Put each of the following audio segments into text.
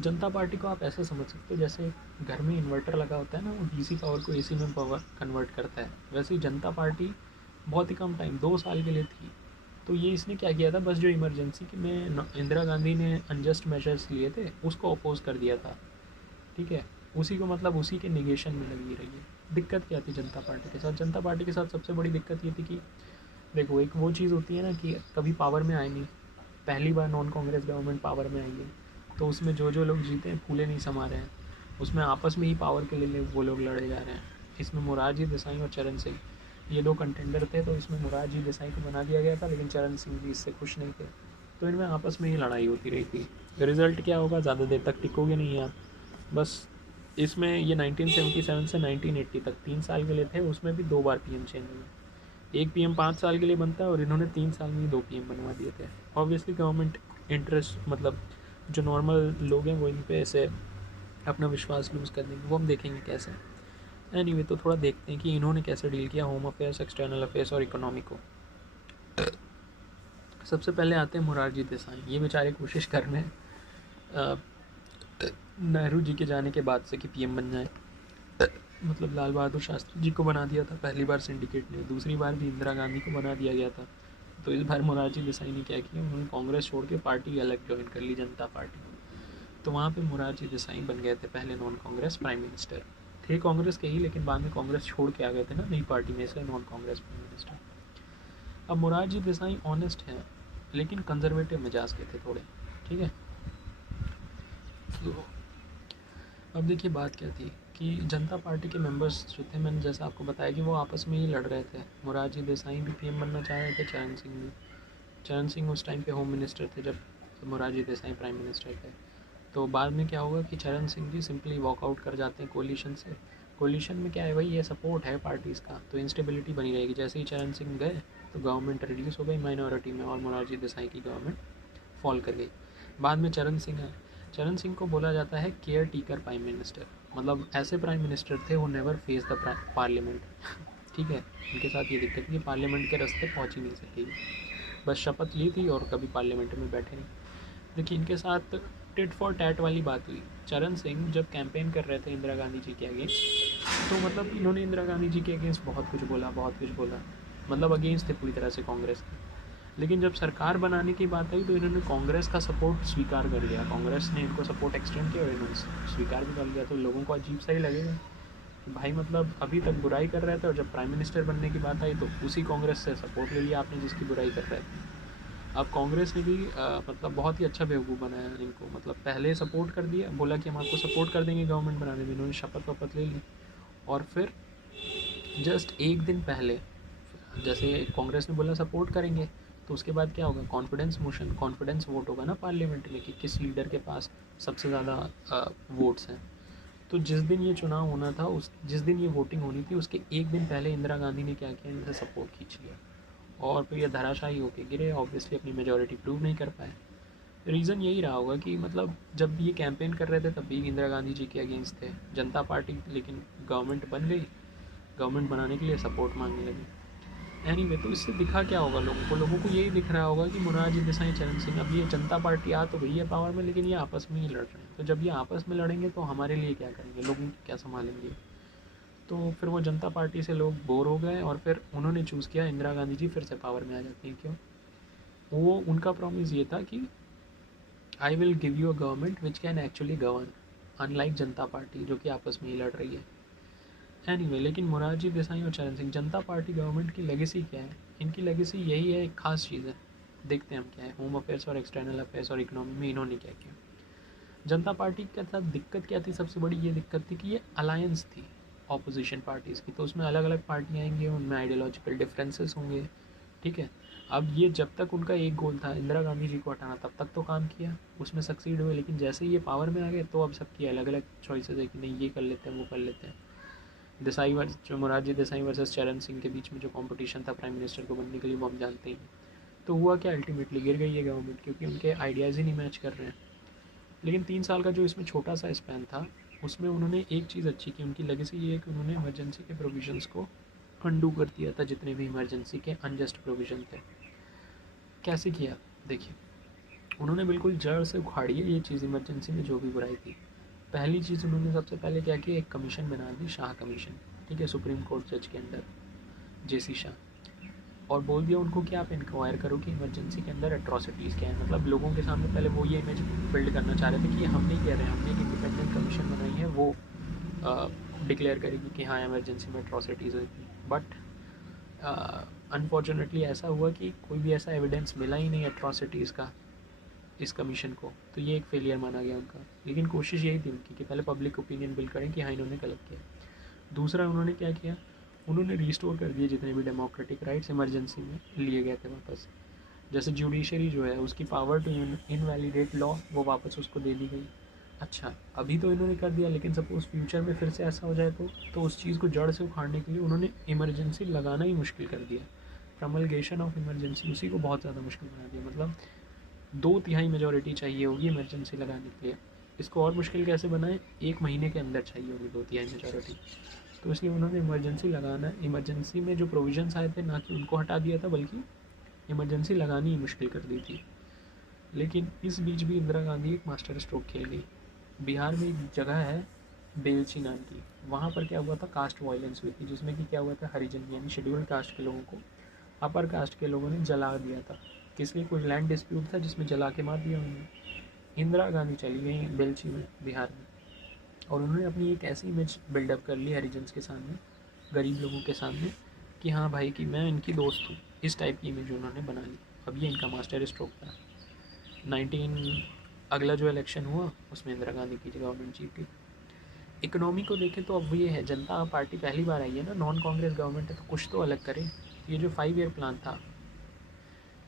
जनता party को आप ऐसा समझ सकते हो जैसे घर में इन्वर्टर लगा होता है ना, वो डीसी पावर को एसी में पावर कन्वर्ट करता है, वैसे ही जनता पार्टी बहुत ही कम टाइम 2 साल के लिए थी। तो ये इसने क्या किया था, बस जो इमरजेंसी में इंदिरा गांधी ने अनजस्ट मेजर्स लिए थे उसको अपोज कर दिया था, ठीक है। उसी को मतलब उसी के निगेशन में लगी रही है। दिक्कत क्या थी जनता पार्टी के साथ, जनता पार्टी के साथ सबसे बड़ी दिक्कत ये थी कि देखो एक वो चीज़ होती है ना कि कभी पावर में आए नहीं, पहली बार नॉन कांग्रेस गवर्नमेंट पावर में आई है, तो उसमें जो जो लोग जीते हैं फूले नहीं समा रहे हैं, उसमें आपस में ही पावर के लिए वो लोग लड़े जा रहे हैं। इसमें मोरारजी देसाई और चरण सिंह ये दो कंटेंडर थे, तो इसमें मोरारजी देसाई को बना दिया गया था, लेकिन चरण सिंह भी इससे खुश नहीं थे, तो इनमें आपस में ही लड़ाई होती रही थी। रिजल्ट क्या होगा, ज़्यादा देर तक टिकोगे नहीं आप। बस इसमें ये 1977 से 1980 तक 3 साल के लिए थे, उसमें भी 2 बार पीएम चेंज हुए। एक पीएम 5 साल के लिए बनता है और इन्होंने 3 साल में ही 2 पीएम बनवा दिए थे। ऑब्वियसली गवर्नमेंट इंटरेस्ट मतलब जो नॉर्मल लोग हैं वो इन पे ऐसे अपना विश्वास लूज़ कर देंगे, वो हम देखेंगे कैसे। एनीवे तो थोड़ा देखते हैं कि इन्होंने कैसे डील किया होम अफेयर्स, एक्सटर्नल अफेयर्स और इकोनॉमी को। सबसे पहले आते हैं मोरारजी देसाई। ये बेचारे कोशिश कर रहे हैं नेहरू जी के जाने के बाद से कि पीएम बन जाए। मतलब लाल बहादुर शास्त्री जी को बना दिया था पहली बार सिंडिकेट ने, दूसरी बार भी इंदिरा गांधी को बना दिया गया था। तो इस बार मोरारजी देसाई ने क्या किया, उन्होंने कांग्रेस छोड़ के पार्टी अलग ज्वाइन कर ली, जनता पार्टी। तो वहाँ पे मोरारजी देसाई बन गए थे पहले नॉन कांग्रेस प्राइम मिनिस्टर। थे कांग्रेस के ही, लेकिन बाद में कांग्रेस छोड़ के आ गए थे ना नई पार्टी में, इसलिए नॉन कांग्रेस प्राइम मिनिस्टर। अब मोरारजी देसाई ऑनेस्ट हैं, लेकिन कंजर्वेटिव मिजाज के थे थोड़े, ठीक है। तो अब देखिए बात क्या थी कि जनता पार्टी के मेंबर्स जो थे, मैंने जैसा आपको बताया कि वो आपस में ही लड़ रहे थे। मोरारजी देसाई भी पीएम बनना चाह रहे थे, चरण सिंह भी। चरण सिंह उस टाइम पे होम मिनिस्टर थे जब मोरारजी देसाई प्राइम मिनिस्टर थे। तो बाद में क्या होगा कि चरण सिंह जी सिंपली वॉकआउट कर जाते हैं कोलिशन से। कोलिशन में क्या है भाई, ये सपोर्ट है पार्टीज़ का, तो इंस्टेबिलिटी बनी रहेगी। जैसे ही चरण सिंह गए तो गवर्नमेंट रिड्यूस हो गई माइनॉरिटी में, और मोरारजी देसाई की गवर्नमेंट फॉल कर गई। बाद में चरण सिंह आए। चरण सिंह को बोला जाता है केयर टीकर प्राइम मिनिस्टर, मतलब ऐसे प्राइम मिनिस्टर थे वो नेवर फेस द पार्लियामेंट, ठीक है। उनके साथ ये दिक्कत थी, पार्लियामेंट के रास्ते पहुंच ही नहीं सकेगी, बस शपथ ली थी और कभी पार्लियामेंट में बैठे नहीं। देखिए इनके साथ टिट फॉर टैट वाली बात हुई। चरण सिंह जब कैंपेन कर रहे थे इंदिरा गांधी जी के अगेंस्ट, तो मतलब इन्होंने इंदिरा गांधी जी के अगेंस्ट बहुत कुछ बोला, बहुत कुछ बोला, मतलब अगेंस्ट थे पूरी तरह से कांग्रेस के। लेकिन जब सरकार बनाने की बात आई तो इन्होंने कांग्रेस का सपोर्ट स्वीकार कर लिया, कांग्रेस ने इनको सपोर्ट एक्सटेंड किया और इन्होंने स्वीकार भी कर लिया। तो लोगों को अजीब सा ही लगेगा कि भाई मतलब अभी तक बुराई कर रहे थे और जब प्राइम मिनिस्टर बनने की बात आई तो उसी कांग्रेस से सपोर्ट ले लिया आपने जिसकी बुराई कर रहे थे। अब कांग्रेस ने भी मतलब बहुत ही अच्छा बेवकूफ़ बनाया इनको, मतलब पहले सपोर्ट कर दिया, बोला कि हम आपको सपोर्ट कर देंगे गवर्नमेंट बनाने में, इन्होंने शपथ वपथ ले ली। और फिर जस्ट एक दिन पहले जैसे कांग्रेस ने बोला सपोर्ट करेंगे, तो उसके बाद क्या होगा, कॉन्फिडेंस मोशन, कॉन्फिडेंस वोट होगा ना पार्लियामेंट में कि किस लीडर के पास सबसे ज़्यादा वोट्स हैं। तो जिस दिन ये चुनाव होना था, उस जिस दिन ये वोटिंग होनी थी उसके एक दिन पहले इंदिरा गांधी ने क्या किया, इनसे सपोर्ट खींच लिया और फिर ये धराशायी होके गिरे, ऑब्वियसली अपनी मेजोरिटी प्रूव नहीं कर पाए। रीज़न यही रहा होगा कि मतलब जब ये कैंपेन कर रहे थे तब भी इंदिरा गांधी जी के अगेंस्ट थे जनता पार्टी, लेकिन गवर्नमेंट बन गई, गवर्नमेंट बनाने के लिए सपोर्ट मांगने लगी। एनीवे तो इससे दिखा क्या होगा लोगों को यही दिख रहा होगा कि मोरारजी देसाई, चरण सिंह, अब ये जनता पार्टी आ तो गई है पावर में, लेकिन ये आपस में ही लड़ रहे हैं। तो जब ये आपस में लड़ेंगे तो हमारे लिए क्या करेंगे, लोगों को क्या संभालेंगे। तो फिर वो जनता पार्टी से लोग बोर हो गए और फिर उन्होंने चूज़ किया इंदिरा गांधी जी फिर से पावर में आ जाती हैं। क्यों, वो उनका प्रॉमिस ये था कि I will give you a government which can actually govern, unlike Janata party जो कि आपस में ही लड़ रही है। एनीवे लेकिन मोरारजी देसाई और चरण सिंह, जनता पार्टी गवर्नमेंट की लेगेसी क्या है, इनकी लेगेसी यही है, एक खास चीज़ है। देखते हैं हम क्या है, होम अफेयर्स और एक्सटर्नल अफेयर्स और इकोनॉमी में इन्होंने क्या किया। जनता पार्टी के साथ दिक्कत क्या थी, सबसे बड़ी ये दिक्कत थी कि ये अलायंस थी ऑपोजिशन पार्टीज़ की, तो उसमें अलग अलग पार्टियाँ आएंगी, उनमें आइडियोलॉजिकल डिफरेंसेस होंगे, ठीक है। अब ये जब तक उनका एक गोल था इंदिरा गांधी जी को हटाना, तब तक तो काम किया, उसमें सक्सीड हुए, लेकिन जैसे ही ये पावर में आ गए तो अब सबकी अलग अलग चॉइसेस है कि नहीं ये कर लेते हैं वो कर लेते हैं। देसाई वर्स जो मोरारजी देसाई वर्सेस चरण सिंह के बीच में जो कंपटीशन था प्राइम मिनिस्टर को बनने के लिए, वो हम जानते ही हैं। तो हुआ क्या, अल्टीमेटली गिर गई है गवर्नमेंट, क्योंकि उनके आइडियाज़ ही नहीं मैच कर रहे हैं। लेकिन 3 साल का जो इसमें छोटा सा स्पैन था, उसमें उन्होंने एक चीज़ अच्छी की, उनकी लेगेसी ये है कि उन्होंने इमरजेंसी के प्रोविजंस को अंडू कर दिया था, जितने भी इमरजेंसी के अनजस्ट प्रोविजन थे। कैसे किया, देखिए उन्होंने बिल्कुल जड़ से उखाड़ी है ये चीज़, इमरजेंसी में जो भी बुराई थी। पहली चीज़ उन्होंने सबसे पहले क्या की, एक कमीशन बना दी, शाह कमीशन, ठीक है, सुप्रीम कोर्ट जज के अंडर, जेसी शाह, और बोल दिया उनको कि आप इंक्वायर करो कि इमरजेंसी के अंदर एट्रॉसिटीज़ क्या है। मतलब लोगों के सामने पहले वो ये इमेज बिल्ड करना चाह रहे थे कि हम नहीं कह रहे हैं, हमने एक इंडिपेंडेंट कमीशन बनाई है, वो डिक्लेयर करेगी कि हाँ इमरजेंसी में एट्रॉसिटीज़ हुई थी। बट अनफॉर्चुनेटली ऐसा हुआ कि कोई भी ऐसा एविडेंस मिला ही नहीं एट्रॉसिटीज़ का इस कमीशन को, तो ये एक फेलियर माना गया उनका। लेकिन कोशिश यही थी उनकी कि पहले पब्लिक ओपिनियन बिल्ड करें कि हाँ इन्होंने गलत किया। दूसरा उन्होंने क्या किया, उन्होंने रिस्टोर कर दिए जितने भी डेमोक्रेटिक राइट्स इमरजेंसी में लिए गए थे वापस। जैसे जुडिशरी जो है उसकी पावर टू इनवैलिडेट लॉ, वो वापस उसको दे दी गई। अच्छा, अभी तो इन्होंने कर दिया, लेकिन सपोज फ्यूचर में फिर से ऐसा हो जाए तो उस चीज़ को जड़ से उखाड़ने के लिए उन्होंने इमरजेंसी लगाना ही मुश्किल कर दिया। प्रमलगेशन ऑफ इमरजेंसी उसी को बहुत ज़्यादा मुश्किल बना दिया। मतलब 2/3 मेजॉरिटी चाहिए होगी इमरजेंसी लगाने के लिए। इसको और मुश्किल कैसे बनाएं, 1 महीने के अंदर चाहिए होगी 2/3 मेजॉरिटी। तो इसलिए उन्होंने इमरजेंसी लगाना, इमरजेंसी में जो प्रोविजंस आए थे ना कि उनको हटा दिया था, बल्कि इमरजेंसी लगानी ही मुश्किल कर दी थी। लेकिन इस बीच भी इंदिरा गांधी एक मास्टर स्ट्रोक खेल गई। बिहार में एक जगह है बेलची नाम की, वहाँ पर क्या हुआ था, कास्ट वायलेंस हुई थी, जिसमें कि क्या हुआ था, हरिजन यानी शेड्यूल्ड कास्ट के लोगों को अपर कास्ट के लोगों ने जला दिया था। किसलिए, कोई लैंड डिस्प्यूट था जिसमें जला के मार दिया उन्होंने। इंदिरा गांधी चली गई बेलची में, बिहार में, और उन्होंने अपनी एक ऐसी इमेज बिल्डअप कर ली हरिजन्स के सामने, गरीब लोगों के सामने, कि हाँ भाई कि मैं इनकी दोस्त हूँ। इस टाइप की इमेज उन्होंने बना ली। अब ये इनका मास्टर स्ट्रोक था। 19 अगला जो इलेक्शन हुआ उसमें इंदिरा गांधी की गवर्नमेंट जीत गई। इकोनॉमी को देखें तो अब ये है, जनता पार्टी पहली बार आई है ना, नॉन कांग्रेस गवर्नमेंट है, तो कुछ तो अलग करे। ये जो 5 ईयर प्लान था,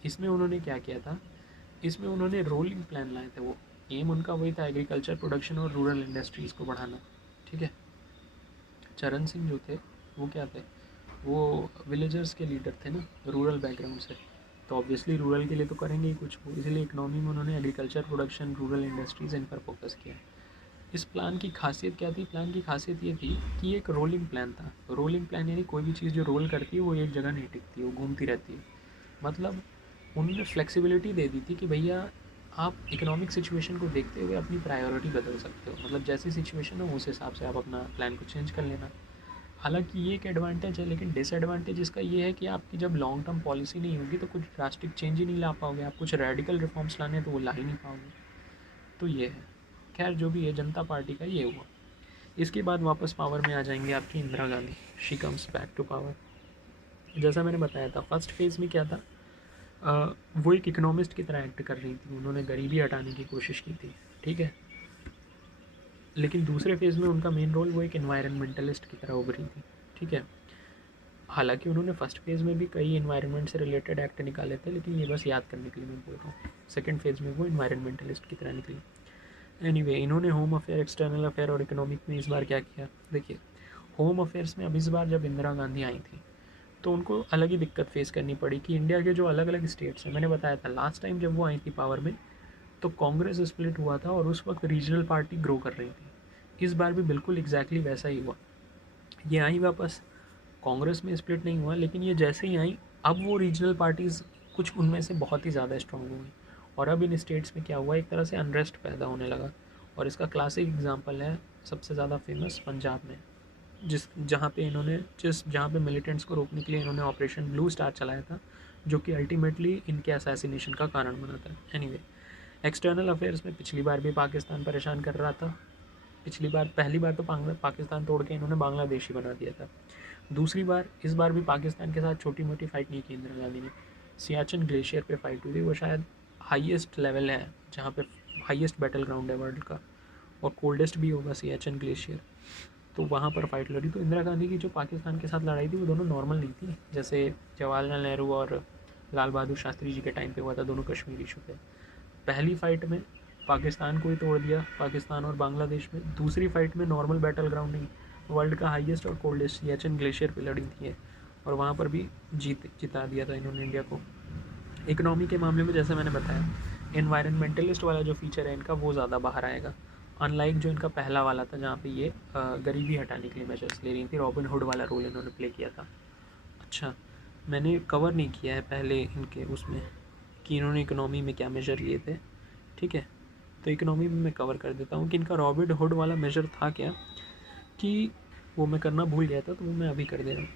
इसमें उन्होंने क्या किया था, इसमें उन्होंने रोलिंग प्लान लाए थे। वो एम उनका वही था, एग्रीकल्चर प्रोडक्शन और रूरल इंडस्ट्रीज़ को बढ़ाना, ठीक है। चरण सिंह जो थे वो क्या थे, वो विलेजर्स के लीडर थे ना, रूरल बैकग्राउंड से, तो ऑब्वियसली रूरल के लिए तो करेंगे ही कुछ वो, इसलिए इकनॉमी में उन्होंने एग्रीकल्चर प्रोडक्शन, रूरल इंडस्ट्रीज़, इन पर फोकस किया। इस प्लान की खासियत क्या थी, प्लान की खासियत ये थी कि ये एक रोलिंग प्लान था। रोलिंग प्लान यानी कोई भी चीज़ जो रोल करती है वो एक जगह नहीं टिकती, वो घूमती रहती है। मतलब उन्होंने फ्लेक्सिबिलिटी दे दी थी कि भैया आप इकोनॉमिक सिचुएशन को देखते हुए अपनी प्रायोरिटी बदल सकते हो, मतलब जैसी सिचुएशन हो उस हिसाब से आप अपना प्लान को चेंज कर लेना। हालांकि ये एक एडवांटेज है, लेकिन डिसएडवांटेज इसका ये है कि आपकी जब लॉन्ग टर्म पॉलिसी नहीं होगी तो कुछ ड्रास्टिक चेंज ही नहीं ला पाओगे, आप कुछ रेडिकल रिफॉर्म्स लाने हैं तो वो ला ही नहीं पाओगे। तो ये है, खैर जो भी है, जनता पार्टी का ये हुआ। इसके बाद वापस पावर में आ जाएंगे आपकी Indira Gandhi, she comes back to power. जैसा मैंने बताया था, फर्स्ट फेज़ में क्या था, वो एक इकोनॉमिस्ट की तरह एक्ट कर रही थी, उन्होंने गरीबी हटाने की कोशिश की थी, ठीक है। लेकिन दूसरे फेज़ में उनका मेन रोल वो एक एनवायरनमेंटलिस्ट की तरह उभरी थी, ठीक है। हालांकि उन्होंने फर्स्ट फेज़ में भी कई एनवायरनमेंट से रिलेटेड एक्ट निकाले थे, लेकिन ये बस याद करने के लिए मैं बोल रहा हूँ। सेकेंड फेज़ में वो एनवायरनमेंटलिस्ट की तरह निकली। एनीवे, इन्होंने होम अफेयर, एक्सटर्नल अफेयर और इकोनॉमिक में इस बार क्या किया, देखिए होम अफेयर्स में अब इस बार जब इंदिरा गांधी आई थी तो उनको अलग ही दिक्कत फेस करनी पड़ी कि इंडिया के जो अलग अलग स्टेट्स हैं, मैंने बताया था लास्ट टाइम जब वो आई थी पावर में तो कांग्रेस स्प्लिट हुआ था और उस वक्त रीजनल पार्टी ग्रो कर रही थी। इस बार भी बिल्कुल एग्जैक्टली वैसा ही हुआ। ये आई वापस, कांग्रेस में स्प्लिट नहीं हुआ, लेकिन ये जैसे ही आई अब वो रीजनल पार्टीज़ कुछ उनमें से बहुत ही ज़्यादा स्ट्रॉन्ग हो गई, और अब इन स्टेट्स में क्या हुआ, एक तरह से अनरेस्ट पैदा होने लगा। और इसका क्लासिक एग्जांपल है सबसे ज़्यादा फेमस पंजाब में, जहाँ पे मिलिटेंट्स को रोकने के लिए इन्होंने ऑपरेशन ब्लू स्टार चलाया था, जो कि अल्टीमेटली इनके असैसिनेशन का कारण बना था। एनीवे, एक्सटर्नल अफेयर्स में पिछली बार भी पाकिस्तान परेशान कर रहा था। पहली बार तो पाकिस्तान तोड़ के इन्होंने बांग्लादेश ही बना दिया था। दूसरी बार, इस बार भी पाकिस्तान के साथ छोटी मोटी फाइट नहीं की इंदिरा गांधी ने। सियाचिन ग्लेशियर पे फाइट हुई थी, वो शायद हाईएस्ट लेवल है जहाँ पे हाईएस्ट बैटल ग्राउंड है वर्ल्ड का, और कोल्डेस्ट भी होगा सियाचिन ग्लेशियर, तो वहाँ पर फाइट लड़ी। तो इंदिरा गांधी की जो पाकिस्तान के साथ लड़ाई थी वो दोनों नॉर्मल नहीं थी, जैसे जवाहरलाल नेहरू और लाल बहादुर शास्त्री जी के टाइम पे हुआ था, दोनों कश्मीर इशू पे। पहली फ़ाइट में पाकिस्तान को ही तोड़ दिया, पाकिस्तान और बांग्लादेश में। दूसरी फ़ाइट में नॉर्मल बैटल ग्राउंड नहीं, वर्ल्ड का हाईएस्ट और कोल्डेस्ट सियाचिन ग्लेशियर पे लड़ी थी, और वहाँ पर भी जिता दिया था इन्होंने इंडिया को। इकनॉमी के मामले में जैसे मैंने बताया, एनवायरनमेंटलिस्ट वाला जो फीचर है इनका वो ज़्यादा बाहर आएगा, अनलाइक जो इनका पहला वाला था जहाँ पे ये गरीबी हटाने के लिए मेजर्स ले रही थी। रॉबिन हुड वाला रोल इन्होंने प्ले किया था। अच्छा, मैंने कवर नहीं किया है पहले इनके उसमें कि इन्होंने इकोनॉमी में क्या मेजर लिए थे। ठीक है, तो इकोनॉमी में मैं कवर कर देता हूँ कि इनका रॉबिन हुड वाला मेजर था क्या, कि वो मैं करना भूल गया था, तो वो मैं अभी कर दे रहा हूँ।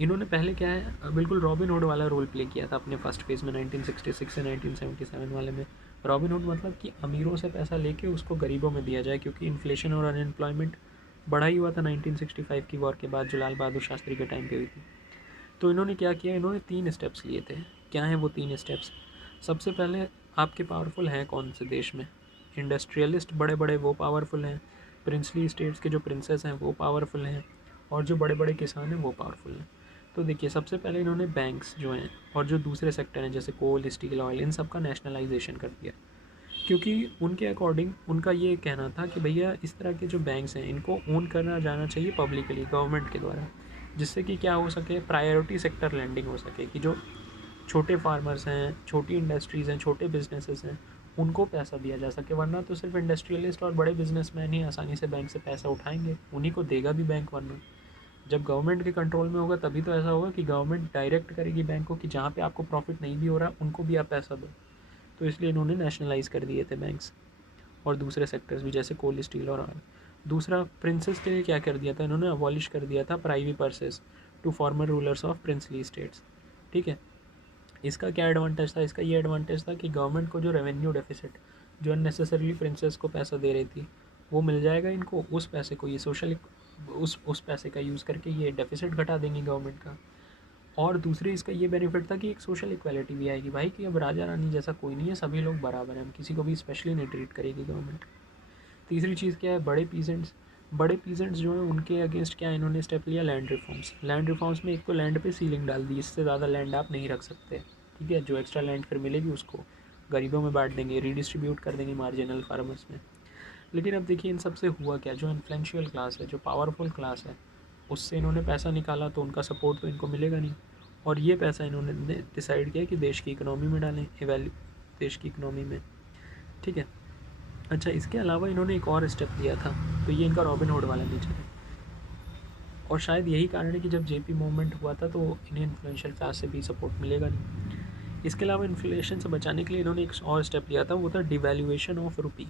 इन्होंने पहले क्या है, बिल्कुल रॉबिन हुड वाला रोल प्ले किया था अपने फर्स्ट फेज़ में 1966 से 1977 वाले में। रॉबिन हुड मतलब कि अमीरों से पैसा लेके उसको गरीबों में दिया जाए, क्योंकि इन्फ्लेशन और अनएम्प्लॉयमेंट बढ़ा ही हुआ था 1965 की वॉर के बाद, जो लाल बहादुर शास्त्री के टाइम पे हुई थी। तो इन्होंने क्या किया, इन्होंने 3 स्टेप्स लिए थे। क्या हैं वो 3 स्टेप्स? सबसे पहले, आपके पावरफुल हैं कौन से देश में? इंडस्ट्रियलिस्ट बड़े बड़े वो पावरफुल हैं, प्रिंसली स्टेट्स के जो प्रिंसेस हैं वो पावरफुल हैं, और जो बड़े बड़े किसान हैं वो पावरफुल हैं। तो देखिए, सबसे पहले इन्होंने बैंक्स जो हैं और जो दूसरे सेक्टर हैं जैसे कोल, स्टील, ऑयल, इन सब का नेशनलाइजेशन कर दिया, क्योंकि उनके अकॉर्डिंग उनका ये कहना था कि भैया इस तरह के जो बैंक्स हैं इनको ओन करना जाना चाहिए पब्लिकली, गवर्नमेंट के द्वारा, जिससे कि क्या हो सके, प्रायोरिटी सेक्टर लैंडिंग हो सके, कि जो छोटे फार्मर्स हैं, छोटी इंडस्ट्रीज़ हैं, छोटे बिजनेसेस हैं, उनको पैसा दिया जा सके। वरना तो सिर्फ इंडस्ट्रियलिस्ट और बड़े बिजनेसमैन ही आसानी से बैंक से पैसा उठाएंगे, उन्हीं को देगा भी बैंक। वरना जब गवर्नमेंट के कंट्रोल में होगा तभी तो ऐसा होगा कि गवर्नमेंट डायरेक्ट करेगी बैंक को कि जहाँ पे आपको प्रॉफिट नहीं भी हो रहा उनको भी आप पैसा दो। तो इसलिए इन्होंने नेशनलाइज कर दिए थे बैंक्स और दूसरे सेक्टर्स भी जैसे कोल, स्टील और ऑयल। दूसरा, प्रिंसेस के लिए क्या कर दिया था इन्होंने, अबॉलिश कर दिया था privy purses to former rulers of princely states. ठीक है, इसका क्या एडवांटेज था? इसका ये एडवांटेज था कि गवर्नमेंट को जो रेवेन्यू डेफिसिट, जो अननेसेसरली प्रिंसेस को पैसा दे रही थी, वो मिल जाएगा इनको। उस पैसे को ये सोशल, उस पैसे का यूज़ करके ये डेफिसिट घटा देंगी गवर्नमेंट का। और दूसरी इसका ये बेनिफिट था कि एक सोशल इक्वालिटी भी आएगी भाई, कि अब राजा रानी जैसा कोई नहीं है, सभी लोग बराबर हैं, किसी को भी स्पेशली नहीं ट्रीट करेगी गवर्नमेंट। तीसरी चीज़ क्या है, बड़े पीजेंट्स जो हैं उनके अगेंस्ट क्या इन्होंने स्टेप लिया, लैंड रिफॉर्म्स में एक तो लैंड पे सीलिंग डाल दी, इससे ज़्यादा लैंड आप नहीं रख सकते। ठीक है, जो एक्स्ट्रा लैंड फिर मिलेगी उसको गरीबों में बांट देंगे, रीडिस्ट्रीब्यूट कर देंगे मार्जिनल फार्मर्स में। लेकिन अब देखिए इन सब से हुआ क्या, जो इन्फ्लुएंशियल क्लास है, जो पावरफुल क्लास है, उससे इन्होंने पैसा निकाला, तो उनका सपोर्ट तो इनको मिलेगा नहीं, और ये पैसा इन्होंने डिसाइड किया कि देश की इकोनॉमी में डालें, देश की इकोनॉमी में। ठीक है, अच्छा, इसके अलावा इन्होंने एक और स्टेप लिया था, तो ये इनका रॉबिन हुड वाला नेचर है, और शायद यही कारण है कि जब जेपी मूवमेंट हुआ था तो इन्हें इन्फ्लुएंशियल क्लास से भी सपोर्ट मिलेगा नहीं। इसके अलावा इन्फ्लेशन से बचाने के लिए इन्होंने एक और स्टेप लिया था, वो था डिवैल्यूएशन ऑफ रुपी।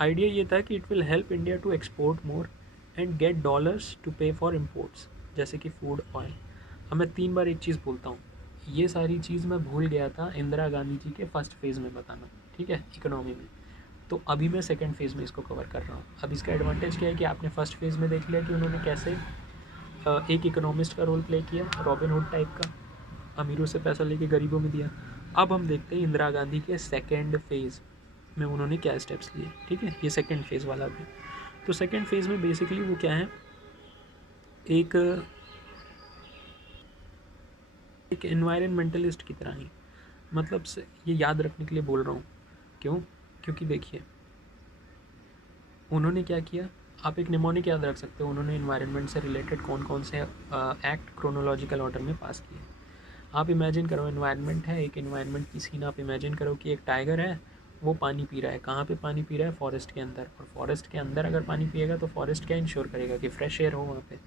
आइडिया ये था कि it will help India to export more and get dollars to pay for imports, जैसे कि फूड, ऑयल। अब मैं 3 बार एक चीज़ बोलता हूँ, ये सारी चीज़ मैं भूल गया था इंदिरा गांधी जी के फर्स्ट फेज़ में बताना, ठीक है, इकोनॉमी में। तो अभी मैं सेकंड फेज़ में इसको कवर कर रहा हूँ। अब इसका एडवांटेज क्या है कि आपने फर्स्ट फेज़ में देख लिया कि उन्होंने कैसे एक इकोनॉमिस्ट का रोल प्ले किया, रॉबिन हुड टाइप का, अमीरों से पैसा लेके गरीबों में दिया। अब हम देखते हैं इंदिरा गांधी के सेकेंड फेज़ में उन्होंने क्या स्टेप्स लिए। ठीक है, ये सेकेंड फेज़ वाला भी। तो सेकेंड फेज़ में बेसिकली वो क्या है, एक एक एनवायरनमेंटलिस्ट की तरह ही, मतलब से ये याद रखने के लिए बोल रहा हूँ। क्यों? क्योंकि देखिए उन्होंने क्या किया, आप एक निमोनिक याद रख सकते हो, उन्होंने इन्वायरमेंट से रिलेटेड कौन कौन से एक्ट क्रोनोलॉजिकल ऑर्डर में पास किए। आप इमेजिन करो, इन्वायरमेंट है, एक इन्वायरमेंट की सीन आप इमेजिन करो कि एक टाइगर है, वो पानी पी रहा है। कहाँ पे पानी पी रहा है? फॉरेस्ट के अंदर। और फॉरेस्ट के अंदर अगर पानी पिएगा तो फॉरेस्ट क्या इंश्योर करेगा कि फ्रेश एयर हो वहाँ पे,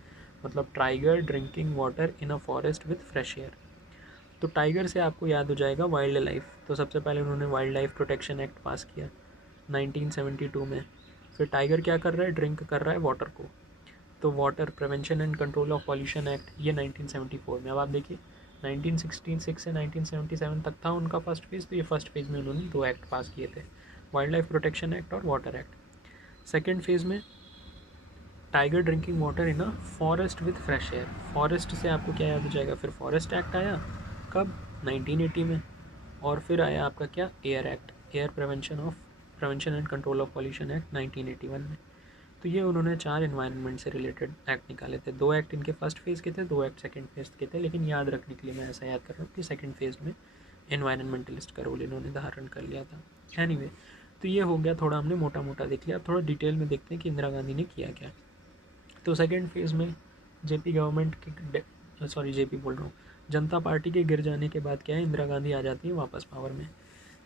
मतलब tiger drinking water in a forest with fresh air. तो टाइगर से आपको याद हो जाएगा वाइल्ड लाइफ। तो सबसे पहले उन्होंने वाइल्ड लाइफ प्रोटेक्शन एक्ट पास किया 1972 में। फिर टाइगर क्या कर रहा है? ड्रिंक कर रहा है वाटर को, तो water prevention and control of pollution act, ये 1974 में। अब आप देखिए 1966 से 1977 तक था उनका फर्स्ट फेज़, तो ये फर्स्ट फेज़ में उन्होंने 2 एक्ट पास किए थे, वाइल्ड लाइफ प्रोटेक्शन एक्ट और वाटर एक्ट। सेकेंड फेज़ में tiger drinking water in a forest with fresh air. Forest से आपको क्या याद हो जाएगा? फिर फॉरेस्ट एक्ट आया कब? 1980 में। और फिर आया आपका क्या? Air act, air prevention and control of pollution act 1981 में। तो ये उन्होंने 4 इन्वायरमेंट से रिलेटेड एक्ट निकाले थे। 2 एक्ट इनके फर्स्ट फेज़ के थे, 2 एक्ट सेकंड फेज़ के थे, लेकिन याद रखने के लिए मैं ऐसा याद कर रहा हूँ कि सेकंड फेज़ में इन्वायरमेंटलिस्ट का रोल इन्होंने धारण कर लिया था। एनीवे, तो ये हो गया, थोड़ा हमने मोटा मोटा देख लिया। अब थोड़ा डिटेल में देखते हैं कि इंदिरा गांधी ने किया क्या। तो सेकेंड फेज़ में जेपी गवर्नमेंट के, सॉरी जेपी बोल रहा हूँ, जनता पार्टी के गिर जाने के बाद क्या है, इंदिरा गांधी आ जाती है वापस पावर में।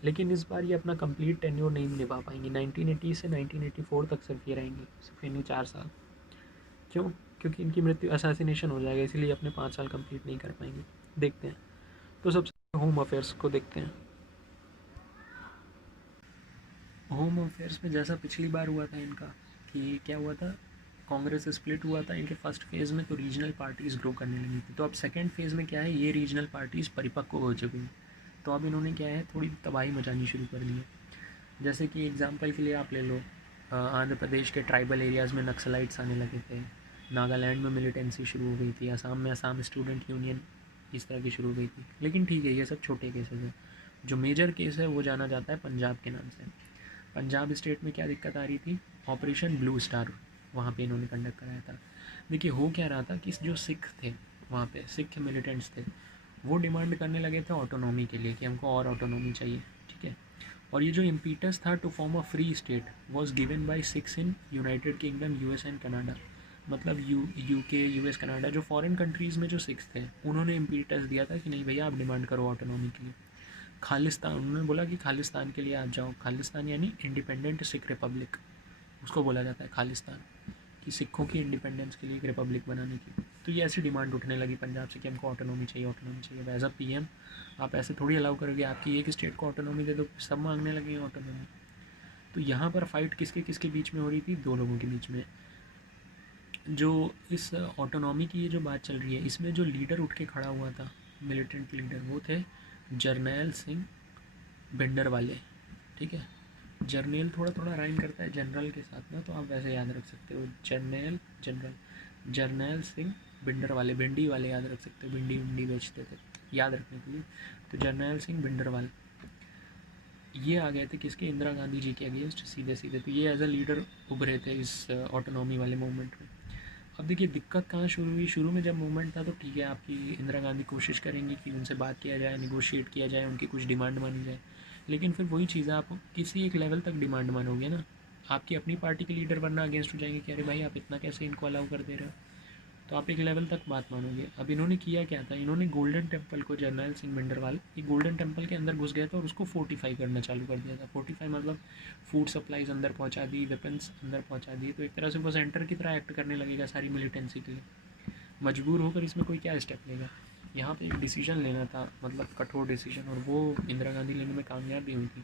लेकिन इस बार ये अपना कंप्लीट टेन्योर नहीं निभा पाएंगी। 1980 से 1984 तक सिर्फ ये रहेंगी, सिर्फ इन्हीं 4 साल। क्यों? क्योंकि इनकी मृत्यु असैसिनेशन हो जाएगा, इसीलिए अपने 5 साल कंप्लीट नहीं कर पाएंगी। देखते हैं, तो सबसे होम अफेयर्स को देखते हैं। होम अफेयर्स में जैसा पिछली बार हुआ था इनका, कि क्या हुआ था, कांग्रेस स्प्लिट हुआ था इनके फर्स्ट फेज़ में, तो रीजनल पार्टीज़ ग्रो करने लगी थी। तो अब सेकंड फेज़ में क्या है, ये रीजनल पार्टीज़ परिपक्व हो चुकी हैं, तो अब इन्होंने क्या है थोड़ी तबाही मचानी शुरू कर दी है। जैसे कि एग्जांपल के लिए आप ले लो, आंध्र प्रदेश के ट्राइबल एरियाज़ में नक्सलाइट्स आने लगे थे, नागालैंड में मिलिटेंसी शुरू हो गई थी, असम में असम स्टूडेंट यूनियन इस तरह की शुरू हो गई थी। लेकिन ठीक है, ये सब छोटे केसेस हैं। जो मेजर केस है वो जाना जाता है पंजाब के नाम से। पंजाब स्टेट में क्या दिक्कत आ रही थी, ऑपरेशन ब्लू स्टार वहाँ पे इन्होंने कंडक्ट कराया था। देखिए हो क्या रहा था कि जो सिख थे वहाँ पे, सिख मिलिटेंट्स थे, वो डिमांड करने लगे थे ऑटोनॉमी के लिए कि हमको और ऑटोनॉमी चाहिए, ठीक है। और ये जो इम्पीटस था to form a free state was given by six in United Kingdom, US and Canada. मतलब यूके, यूएस, कनाडा, जो फॉरेन कंट्रीज़ में जो सिक्स थे उन्होंने इम्पीटस दिया था कि नहीं भैया आप डिमांड करो ऑटोनॉमी के लिए। खालिस्तान, उन्होंने बोला कि खालिस्तान के लिए आप जाओ। खालिस्तान यानी इंडिपेंडेंट सिख रिपब्लिक, उसको बोला जाता है खालिस्तान, कि सिखों की इंडिपेंडेंस के लिए एक रिपब्लिक बनाने की। तो ये ऐसी डिमांड उठने लगी पंजाब से कि हमको ऑटोनॉमी चाहिए, ऑटोनॉमी चाहिए। एज अ पीएम आप ऐसे थोड़ी अलाउ करोगे आपकी एक स्टेट को ऑटोनॉमी दे दो, सब मांगने लगे ऑटोनॉमी। तो यहाँ पर फाइट किसके किसके बीच में हो रही थी, दो लोगों के बीच में। जो इस ऑटोनॉमी की ये जो बात चल रही है, इसमें जो लीडर उठ के खड़ा हुआ था, मिलिटेंट लीडर, वो थे जर्नैल सिंह भिंडरवाले, ठीक है। जर्नैल थोड़ा थोड़ा राइम करता है जनरल के साथ ना, तो आप वैसे याद रख सकते हो, जर्नैल जनरल जर्नैल सिंह भिंडरवाले, भिंडी वाले याद रख सकते हो, भिंडी भिंडी बेचते थे याद रखने के लिए। तो जर्नैल सिंह भिंडरवाल ये आ गए थे किसके, इंदिरा गांधी जी के अगेंस्ट सीधे सीधे। तो ये एज अ लीडर उभरे थे इस ऑटोनॉमी वाले मूवमेंट में। अब देखिए दिक्कत कहाँ शुरू हुई, शुरू में जब मूवमेंट था तो ठीक है, आपकी इंदिरा गांधी कोशिश करेंगी कि उनसे बात किया जाए, निगोशिएट किया जाए, उनकी कुछ डिमांड मानी जाए। लेकिन फिर वही चीज़ है, आप किसी एक लेवल तक डिमांड मानोगे ना, आपकी अपनी पार्टी के लीडर वरना अगेंस्ट हो जाएंगे कि अरे भाई आप इतना कैसे इनको अलाउ कर दे रहे हो, तो आप एक लेवल तक बात मानोगे। अब इन्होंने किया क्या था, इन्होंने गोल्डन टेम्पल को, जर्नैल सिंह भिंडरवाल ये गोल्डन टेम्पल के अंदर घुस गए थे और उसको फोर्टिफाई करना चालू कर दिया था। फोर्टिफाई मतलब फूड सप्लाईज अंदर पहुंचा दी, वेपन्स अंदर पहुंचा दिए। तो एक तरह से वो सेंटर की तरह एक्ट करने लगेगा सारी मिलिटेंसी के लिए। मजबूर होकर इसमें कोई क्या स्टेप लेगा, यहाँ पे एक डिसीजन लेना था, मतलब कठोर डिसीजन, और वो इंदिरा गांधी लेने में कामयाब भी हुई थी।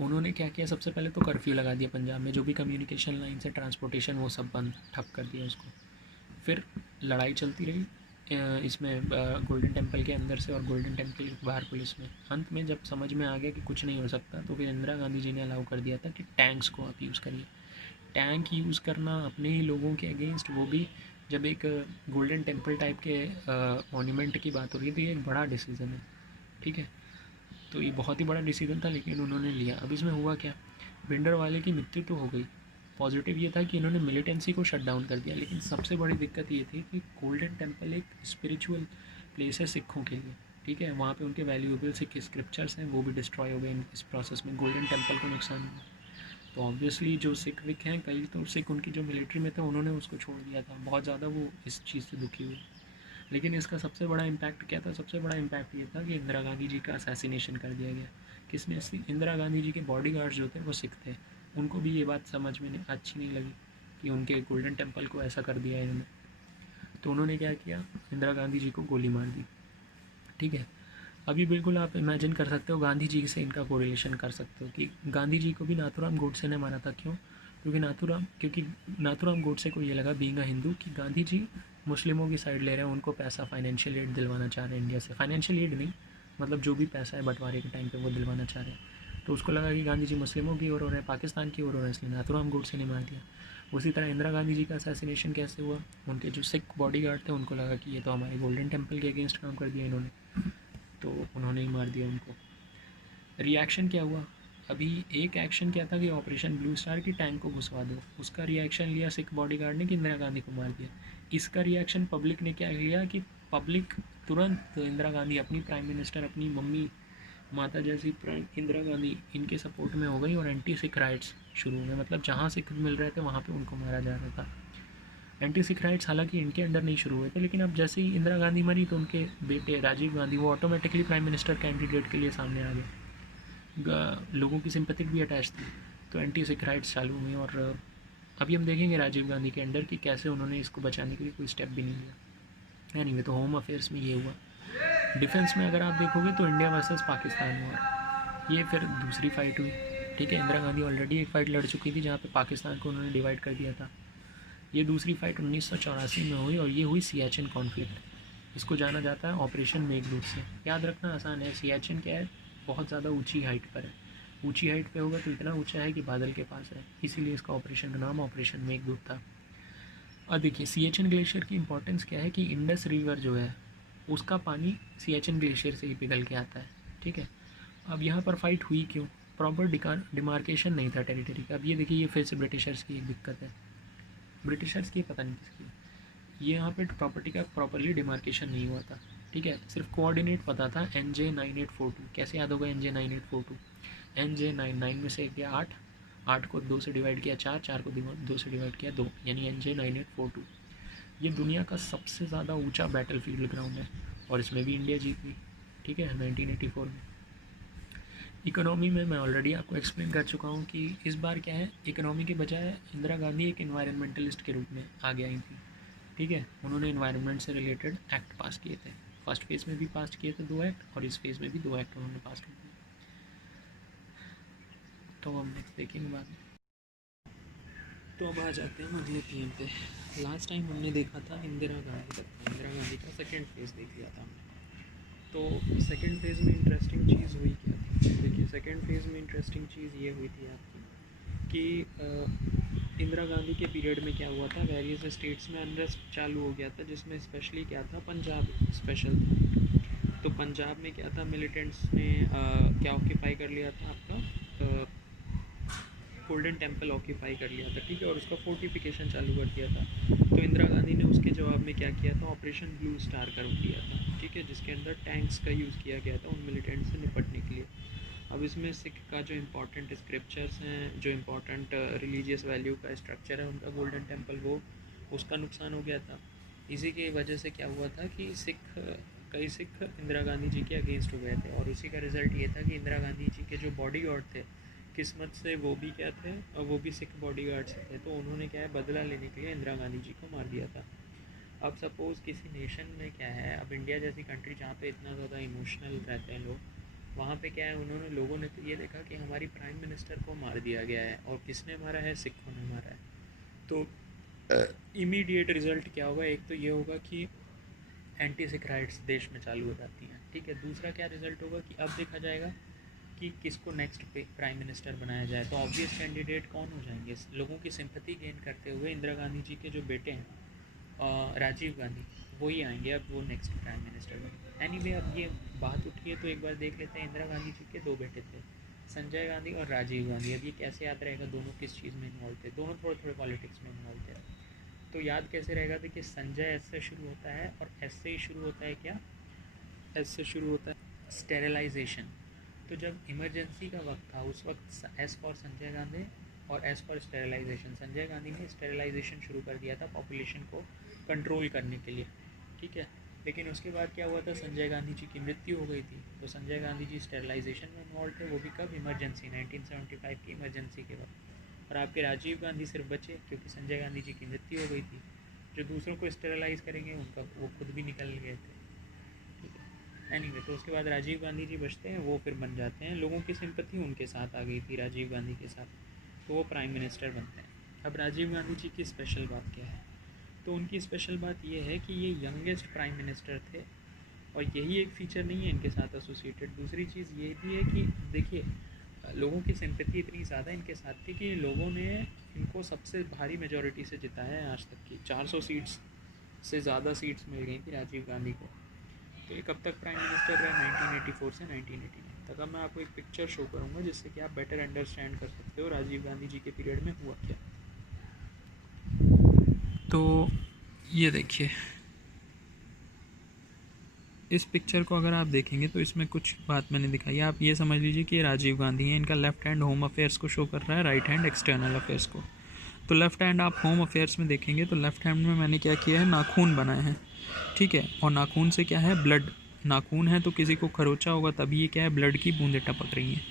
उन्होंने क्या किया, सबसे पहले तो कर्फ्यू लगा दिया पंजाब में, जो भी कम्युनिकेशन लाइन से ट्रांसपोर्टेशन वो सब बंद, ठप कर दिया उसको। फिर लड़ाई चलती रही इसमें गोल्डन टेम्पल के अंदर से और गोल्डन टेम्पल के बाहर पुलिस में। अंत में जब समझ में आ गया कि कुछ नहीं हो सकता, तो फिर इंदिरा गांधी जी ने अलाउ कर दिया था कि टैंक्स को आप यूज़ करिए। टैंक यूज़ करना अपने ही लोगों के अगेंस्ट, वो भी जब एक गोल्डन टेम्पल टाइप के मॉन्यूमेंट की बात हो रही है, तो ये एक बड़ा डिसीज़न है, ठीक है। तो ये बहुत ही बड़ा डिसीजन था, लेकिन उन्होंने लिया। अब इसमें हुआ क्या, भिंडर वाले की मृत्यु तो हो गई, पॉजिटिव ये था कि इन्होंने मिलिटेंसी को शट डाउन कर दिया। लेकिन सबसे बड़ी दिक्कत ये थी कि गोल्डन टेम्पल एक स्पिरिचुअल प्लेस है सिखों के लिए, ठीक है। वहाँ पे उनके वैल्यूएबल सिख स्क्रिप्चर्स हैं, वो भी डिस्ट्रॉय हो गए इस प्रोसेस में, गोल्डन टेम्पल को नुकसान हुआ। तो ऑब्वियसली जो सिख विक हैं, कई तो सिख उनकी जो मिलिट्री में थे उन्होंने उसको छोड़ दिया था, बहुत ज़्यादा वो इस चीज़ से दुखी हुए। लेकिन इसका सबसे बड़ा इम्पैक्ट क्या था, सबसे बड़ा इम्पैक्ट ये था कि इंदिरा गांधी जी का असैसिनेशन कर दिया गया। किसने, इंदिरा गांधी जी के बॉडीगार्ड्स जो थे वो सिख थे, उनको भी ये बात समझ में अच्छी नहीं लगी कि उनके गोल्डन टेम्पल को ऐसा कर दिया इन्होंने। तो उन्होंने क्या किया, इंदिरा गांधी जी को गोली मार दी, ठीक है। अभी बिल्कुल आप इमेजिन कर सकते हो, गांधी जी से इनका कोरिलेशन कर सकते हो कि गांधी जी को भी नाथूराम गोडसे ने मारा था। क्यों, क्योंकि नाथूराम गोडसे को ये लगा बीइंग अ हिंदू कि गांधी जी मुस्लिमों की साइड ले रहे हैं, उनको पैसा फाइनेंशियल एड दिलवाना चाह रहे हैं इंडिया से, फाइनेंशियल एड नहीं, मतलब जो भी पैसा है बंटवारे के टाइम पे वो दिलवाना चाह रहे हैं। तो उसको लगा कि गांधी जी मुस्लिमों की ओर हो रहे हैं, पाकिस्तान की ओर हो रहे हैं, इसलिए नाथूराम गोडसे ने मार दिया। उसी तरह इंदिरा गांधी जी का असैसिनेशन कैसे हुआ, उनके जो सिख बॉडीगार्ड थे उनको लगा कि ये तो हमारे गोल्डन टेम्पल के अगेंस्ट काम कर दिया इन्होंने, तो उन्होंने ही मार दिया उनको। रिएक्शन क्या हुआ, अभी एक एक्शन क्या था कि ऑपरेशन ब्लू स्टार की टैंक को घुसवा दो, उसका रिएक्शन लिया सिख बॉडीगार्ड ने कि इंदिरा गांधी को मार दिया। इसका रिएक्शन पब्लिक ने क्या लिया कि पब्लिक तुरंत इंदिरा गांधी, अपनी प्राइम मिनिस्टर, अपनी मम्मी माता जैसी इंदिरा गांधी इनके सपोर्ट में हो गई और एंटी सिख राइट्स शुरू हुए। मतलब जहाँ सिख मिल रहे थे वहाँ पे उनको मारा जा रहा था। एंटी सिख राइट्स हालांकि इनके अंडर नहीं शुरू हुए थे, लेकिन अब जैसे ही इंदिरा गांधी मरी तो उनके बेटे राजीव गांधी वो ऑटोमेटिकली प्राइम मिनिस्टर कैंडिडेट के लिए सामने आ गए। लोगों की सिंपैथी भी अटैच थी, तो एंटी सिख राइट्स चालू हुई। और अभी हम देखेंगे राजीव गांधी के अंडर कि कैसे उन्होंने इसको बचाने के लिए कोई स्टेप भी नहीं लिया। एनीवे, तो होम अफेयर्स में ये हुआ। डिफेंस में अगर आप देखोगे तो इंडिया वर्सेस पाकिस्तान हुआ, ये फिर दूसरी फ़ाइट हुई, ठीक है। इंदिरा गांधी ऑलरेडी एक फ़ाइट लड़ चुकी थी जहाँ पे पाकिस्तान को उन्होंने डिवाइड कर दिया था। ये दूसरी फ़ाइट 1984 में हुई और ये हुई सियाचिन कॉन्फ्लिक्ट। इसको जाना जाता है ऑपरेशन मेघदूत से। याद रखना आसान है, सियाचिन क्या है, बहुत ज़्यादा ऊंची हाइट पर है। ऊंची हाइट पे होगा तो इतना ऊंचा है कि बादल के पास है, इसीलिए इसका ऑपरेशन का नाम ऑपरेशन मेघदूत था। और देखिए सियाचिन ग्लेशियर की इंपॉर्टेंस क्या है कि इंडस रिवर जो है उसका पानी सियाचिन ग्लेशियर से ही पिघल के आता है, ठीक है। अब यहाँ पर फाइट हुई क्यों? प्रॉपर डिमार्केशन नहीं था टेरिटरी का। अब ये देखिए, ये फिर से ब्रिटिशर्स की एक दिक्कत है, ब्रिटिशर्स की पता नहीं किसकी। ये यहाँ पे प्रॉपर्टी का प्रॉपरली डिमार्केशन नहीं हुआ था, ठीक है। सिर्फ कोऑर्डिनेट पता था NJ9842। कैसे याद होगा NJ9842? NJ99 में से गया 8, 8 को 2 से डिवाइड किया 4, 4 को 2 से डिवाइड किया 2, यानी NJ9842। ये दुनिया का सबसे ज़्यादा ऊंचा बैटल फील्ड ग्राउंड है और इसमें भी इंडिया जीत गई, ठीक है, 1984 में। इकोनॉमी में मैं ऑलरेडी आपको एक्सप्लेन कर चुका हूँ कि इस बार क्या है, इकोनॉमी के बजाय इंदिरा गांधी एक इन्वायरमेंटलिस्ट के रूप में आगे आई थी, ठीक है। उन्होंने इन्वायरमेंट से रिलेटेड एक्ट पास किए थे। फर्स्ट फेज़ में भी पास किए थे 2 एक्ट और इस फेज़ में भी 2 एक्ट उन्होंने पास किए थे। तो हम नेक्स्ट देखेंगे बाद में। तो अब आ जाते हैं अगले PM पे। लास्ट टाइम हमने देखा था इंदिरा गांधी तक, इंदिरा गांधी का सेकेंड फेज़ देख लिया था हमने। तो सेकेंड फेज़ में इंटरेस्टिंग चीज़ हुई क्या थी? देखिए सेकेंड फेज़ में इंटरेस्टिंग चीज़ ये हुई थी आपकी कि इंदिरा गांधी के पीरियड में क्या हुआ था, वेरियस स्टेट्स में अनरेस्ट चालू हो गया था, जिसमें स्पेशली क्या था, पंजाब स्पेशल था। तो पंजाब में क्या था, मिलिटेंट्स ने क्या ऑक्यूपाई कर लिया था, आपका गोल्डन टेम्पल ऑक्यूपाई कर लिया था, ठीक है, और उसका फोर्टिफिकेशन चालू कर दिया था। तो इंदिरा गांधी ने उसके जवाब में क्या किया था, ऑपरेशन ब्लू स्टार का रूप लिया था, ठीक है, जिसके अंदर टैंक्स का यूज़ किया गया था उन मिलिटेंट से निपटने के लिए। अब इसमें सिख का जो इम्पोर्टेंट स्क्रिप्चर्स हैं, जो इम्पोर्टेंट रिलीजियस वैल्यू का स्ट्रक्चर है उनका, गोल्डन टेम्पल, वो उसका नुकसान हो गया था। इसी की वजह से क्या हुआ था कि कई सिख इंदिरा गांधी जी के अगेंस्ट हो गए थे और इसी का रिज़ल्ट ये था कि इंदिरा गांधी जी के जो बॉडी गार्ड थे, किस्मत से वो भी क्या थे, और वो भी सिख बॉडी गार्ड्स थे, तो उन्होंने क्या है, बदला लेने के लिए इंदिरा गांधी जी को मार दिया था। अब सपोज़ किसी नेशन में क्या है, अब इंडिया जैसी कंट्री जहाँ पे इतना ज़्यादा इमोशनल रहते हैं लोग, वहाँ पे क्या है, उन्होंने लोगों ने तो ये देखा कि हमारी प्राइम मिनिस्टर को मार दिया गया है, और किसने मारा है, सिखों ने मारा है। तो इमीडिएट रिज़ल्ट क्या होगा, एक तो ये होगा कि एंटी सिख राइट्स देश में चालू हो जाती हैं, ठीक है। दूसरा क्या रिज़ल्ट होगा कि अब देखा जाएगा कि किसको नेक्स्ट प्राइम मिनिस्टर बनाया जाए, तो ऑब्वियस कैंडिडेट कौन हो जाएंगे, लोगों की सिंपैथी गेन करते हुए इंदिरा गांधी जी के जो बेटे हैं राजीव गांधी, वही आएंगे अब, वो नेक्स्ट प्राइम मिनिस्टर बनेंगे। एनीवे, अब ये बात उठी है तो एक बार देख लेते हैं। इंदिरा गांधी जी के 2 बेटे थे, संजय गांधी और राजीव गांधी। अब ये कैसे याद रहेगा, दोनों किस चीज़ में इन्वॉल्व थे, दोनों थोड़े थोड़े पॉलिटिक्स में इन्वॉल्व थे। तो याद कैसे रहेगा, देखिए संजय एस से शुरू होता है, और एस से ही शुरू होता है क्या, एस से शुरू होता है स्टेरिलाइजेशन। तो जब इमरजेंसी का वक्त था उस वक्त एस फॉर संजय गांधी और S for sterilization, Sanjay Gandhi ने स्टेरिलाइजेशन शुरू कर दिया था पॉपुलेशन को कंट्रोल करने के लिए, ठीक है। लेकिन उसके बाद क्या हुआ था, संजय गांधी जी की मृत्यु हो गई थी, तो संजय गांधी जी स्टेरिलाइजेशन में इन्वॉल्व थे, वो भी कब, इमरजेंसी 1975 की इमरजेंसी के वक्त। और आपके राजीव गांधी सिर्फ बचे क्योंकि संजय गांधी जी की मृत्यु हो गई थी। जो दूसरों को स्टेरिलाइज करेंगे उनका वो खुद भी निकल गए थे, ठीक है। एनीवे, तो उसके बाद राजीव गांधी जी बचते हैं, वो फिर बन जाते हैं, लोगों की सिंपैथी उनके साथ आ गई थी राजीव गांधी के साथ, तो वो प्राइम मिनिस्टर बनते हैं। अब राजीव गांधी जी की स्पेशल बात क्या है, तो उनकी स्पेशल बात ये है कि ये यंगेस्ट प्राइम मिनिस्टर थे, और यही एक फ़ीचर नहीं है इनके साथ एसोसिएटेड। दूसरी चीज़ ये भी है कि देखिए लोगों की सिंपैथी इतनी ज़्यादा इनके साथ थी कि लोगों ने इनको सबसे भारी मेजॉरिटी से जिताया है आज तक की, 400 सीट्स से ज़्यादा सीट्स मिल गई थी राजीव गांधी को। तो ये कब तक प्राइम मिनिस्टर रहे, 1984 से 1989 तक। अब मैं आपको एक पिक्चर शो करूँगा जिससे कि आप बेटर अंडरस्टैंड कर सकते हो राजीव गांधी जी के पीरियड में हुआ क्या। तो ये देखिए, इस पिक्चर को अगर आप देखेंगे तो इसमें कुछ बात मैंने दिखाई है। आप ये समझ लीजिए कि ये राजीव गांधी हैं, इनका लेफ्ट हैंड होम अफेयर्स को शो कर रहा है, राइट हैंड एक्सटर्नल अफेयर्स को। तो लेफ्ट हैंड आप होम अफेयर्स में देखेंगे तो लेफ्ट हैंड में मैंने क्या किया है, नाखून बनाए हैं, ठीक है। और नाखून से क्या है, ब्लड, नाखून है तो किसी को खरोचा होगा तभी ये क्या है, ब्लड की बूंदें टपक रही हैं।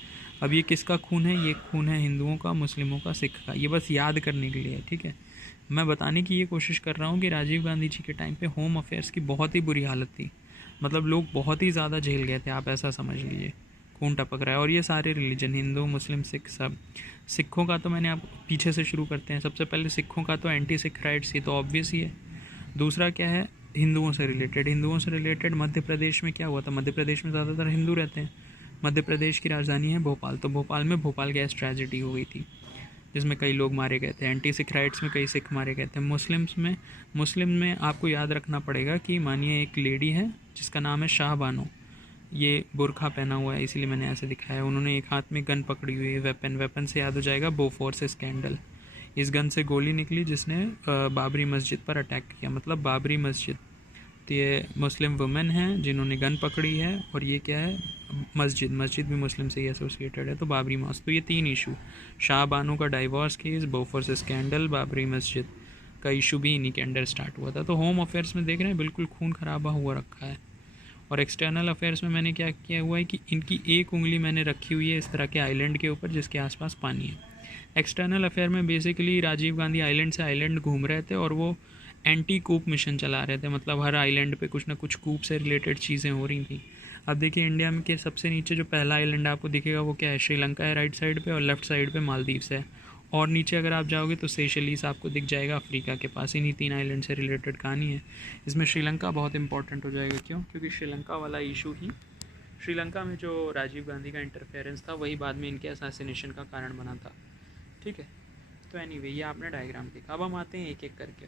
अब ये किसका खून है, ये खून है हिंदुओं का, मुस्लिमों का, सिख का। ये बस याद करने के लिए है, ठीक है। मैं बताने की ये कोशिश कर रहा हूँ कि राजीव गांधी जी के टाइम पे होम अफेयर्स की बहुत ही बुरी हालत थी, मतलब लोग बहुत ही ज़्यादा झेल गए थे, आप ऐसा समझ लीजिए। खून टपक रहा है। और ये सारे रिलीजन, हिंदू मुस्लिम सिख सब। सिखों का तो मैंने आप पीछे से शुरू करते हैं। सबसे पहले सिखों का तो एंटी सिख राइट्स, ये तो ऑब्वियस ही है। दूसरा क्या है, हिंदुओं से रिलेटेड। हिंदुओं से रिलेटेड मध्य प्रदेश में क्या हुआ था, मध्य प्रदेश में ज़्यादातर हिंदू रहते हैं। मध्य प्रदेश की राजधानी है भोपाल, तो भोपाल में भोपाल गैस ट्रेजेडी हो गई थी जिसमें कई लोग मारे गए थे। एंटी सिख राइट्स में कई सिख मारे गए थे। मुस्लिम में आपको याद रखना पड़ेगा कि मानिए एक लेडी है जिसका नाम है शाह बानो, ये बुरखा पहना हुआ है इसीलिए मैंने ऐसे दिखाया। उन्होंने एक हाथ में गन पकड़ी हुई है, वेपन से याद हो जाएगा बोफोर्स स्कैंडल। इस गन से गोली निकली जिसने बाबरी मस्जिद पर अटैक किया, मतलब बाबरी मस्जिद। तो ये मुस्लिम वुमेन हैं जिन्होंने गन पकड़ी है, और ये क्या है, मस्जिद भी मुस्लिम से ही एसोसिएटेड है, तो बाबरी मस्जिद। तो ये 3 इशू, शाह बानो का divorce case, Bofors scandal, Babri मस्जिद का इशू भी इन्हीं के अंडर स्टार्ट हुआ था। तो होम अफेयर्स में देख रहे हैं बिल्कुल खून खराबा हुआ रखा है। और एक्सटर्नल अफेयर्स में मैंने क्या किया हुआ है कि इनकी एक उंगली मैंने रखी हुई है इस तरह के आइलैंड के ऊपर जिसके आसपास पानी है। एक्सटर्नल अफेयर में बेसिकली राजीव गांधी आइलैंड से आइलैंड घूम रहे थे और वो एंटी कूप मिशन चला रहे थे, मतलब हर आइलैंड पे कुछ ना कुछ कूप से रिलेटेड चीज़ें हो रही थी। अब देखिए इंडिया में के सबसे नीचे जो पहला आइलैंड आपको दिखेगा वो क्या है, श्रीलंका है राइट साइड पे, और लेफ्ट साइड पे मालदीव्स है। और नीचे अगर आप जाओगे तो सेशलीस आपको दिख जाएगा अफ्रीका के पास। इन्हीं 3 आइलैंड से रिलेटेड कहानी है। इसमें श्रीलंका बहुत इंपॉर्टेंट हो जाएगा। क्यों? क्योंकि श्रीलंका वाला इशू ही, श्रीलंका में जो राजीव गांधी का इंटरफेरेंस था वही बाद में इनके असैसिनेशन का कारण बना था। ठीक है, तो एनीवे ये आपने डायग्राम देखा। अब हम आते हैं एक एक करके,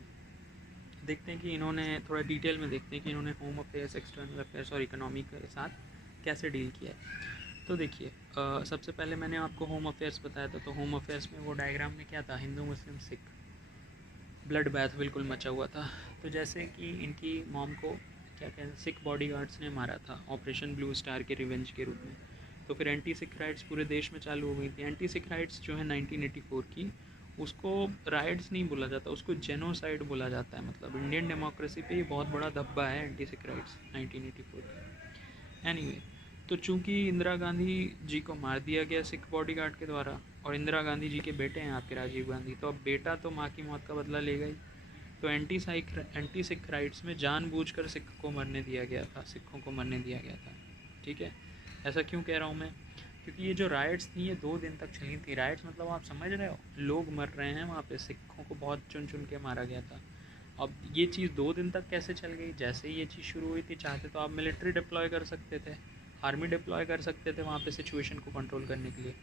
देखते हैं कि इन्होंने थोड़ा डिटेल में देखते हैं कि इन्होंने होम अफेयर्स, एक्सटर्नल अफेयर्स और इकोनॉमी के साथ कैसे डील किया है। तो देखिए सबसे पहले मैंने आपको होम अफेयर्स बताया था, तो होम अफेयर्स में वो डायग्राम में क्या था, हिंदू मुस्लिम सिख ब्लड बैथ बिल्कुल मचा हुआ था। तो जैसे कि इनकी मॉम को क्या कहते हैं सिख बॉडीगार्ड्स ने मारा था ऑपरेशन ब्लू स्टार के रिवेंज के रूप में। तो फिर एंटी सिख राइट्स पूरे देश में चालू हो गई थी। एंटी सिख राइट्स जो है 1984 की, उसको राइट्स नहीं बोला जाता, उसको जेनोसाइड बोला जाता है। मतलब इंडियन डेमोक्रेसी पे ये बहुत बड़ा धब्बा है एंटी सिख राइट्स 1984 का। एनीवे, तो चूंकि इंदिरा गांधी जी को मार दिया गया सिख बॉडीगार्ड के द्वारा, और इंदिरा गांधी जी के बेटे हैं आपके राजीव गांधी, तो अब बेटा तो माँ की मौत का बदला लेगा ही। तो एंटी सिख राइट्स में जानबूझकर सिख को मरने दिया गया था, सिखों को मरने दिया गया था। ठीक है, ऐसा क्यों कह रहा हूँ मैं, क्योंकि ये जो राइट्स थी ये 2 दिन तक चली थी। राइट्स मतलब आप समझ रहे हो, लोग मर रहे हैं वहाँ पे, सिखों को बहुत चुन चुन के मारा गया था। अब ये चीज़ 2 दिन तक कैसे चल गई, जैसे ही ये चीज़ शुरू हुई थी, चाहते तो आप मिलिट्री डिप्लॉय कर सकते थे, आर्मी डिप्लॉय कर सकते थे वहाँ पे सिचुएशन को कंट्रोल करने के लिए,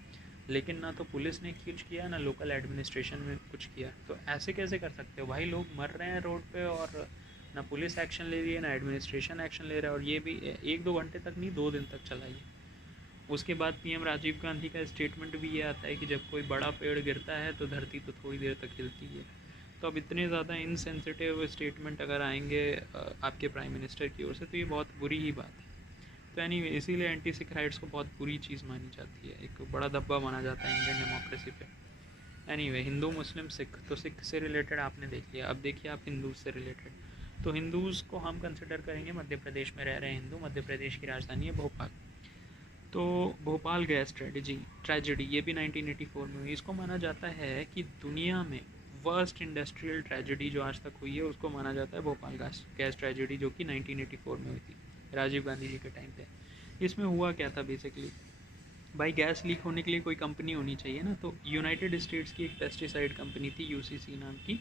लेकिन ना तो पुलिस ने कुछ किया ना लोकल एडमिनिस्ट्रेशन में कुछ किया। तो ऐसे कैसे कर सकते हो भाई, लोग मर रहे हैं रोड पे और ना पुलिस एक्शन ले रही है ना एडमिनिस्ट्रेशन एक्शन ले रहा है, और ये भी 1-2 घंटे तक नहीं 2 दिन तक चला ये। उसके बाद पीएम राजीव गांधी का स्टेटमेंट भी ये आता है कि जब कोई बड़ा पेड़ गिरता है तो धरती तो थोड़ी देर तक हिलती है। तो अब इतने ज़्यादा इनसेंसिटिव स्टेटमेंट अगर आएंगे आपके प्राइम मिनिस्टर की ओर से तो ये बहुत बुरी ही बात है। तो एनीवे इसीलिए एंटी सिख राइट्स को बहुत बुरी चीज़ मानी जाती है, एक बड़ा धब्बा माना जाता है इंडियन डेमोक्रेसी पे। एनीवे हिंदू मुस्लिम सिख, तो सिख से रिलेटेड आपने देख लिया। अब देखिए आप हिंदूज से रिलेटेड। तो हिंदूज़ को हम कंसिडर करेंगे मध्य प्रदेश में रह रहे हैं हिंदू, मध्य प्रदेश की राजधानी है भोपाल। तो भोपाल गैस ट्रेजेडी ये भी 1984 में हुई। इसको माना जाता है कि दुनिया में वर्स्ट इंडस्ट्रियल ट्रेजेडी जो आज तक हुई है उसको माना जाता है भोपाल गैस ट्रेजेडी, जो कि 1984 में हुई थी राजीव गांधी जी के टाइम पे। इसमें हुआ क्या था बेसिकली, भाई गैस लीक होने के लिए कोई कंपनी होनी चाहिए ना, तो यूनाइटेड स्टेट्स की एक पेस्टिसाइड कंपनी थी यूसीसी नाम की,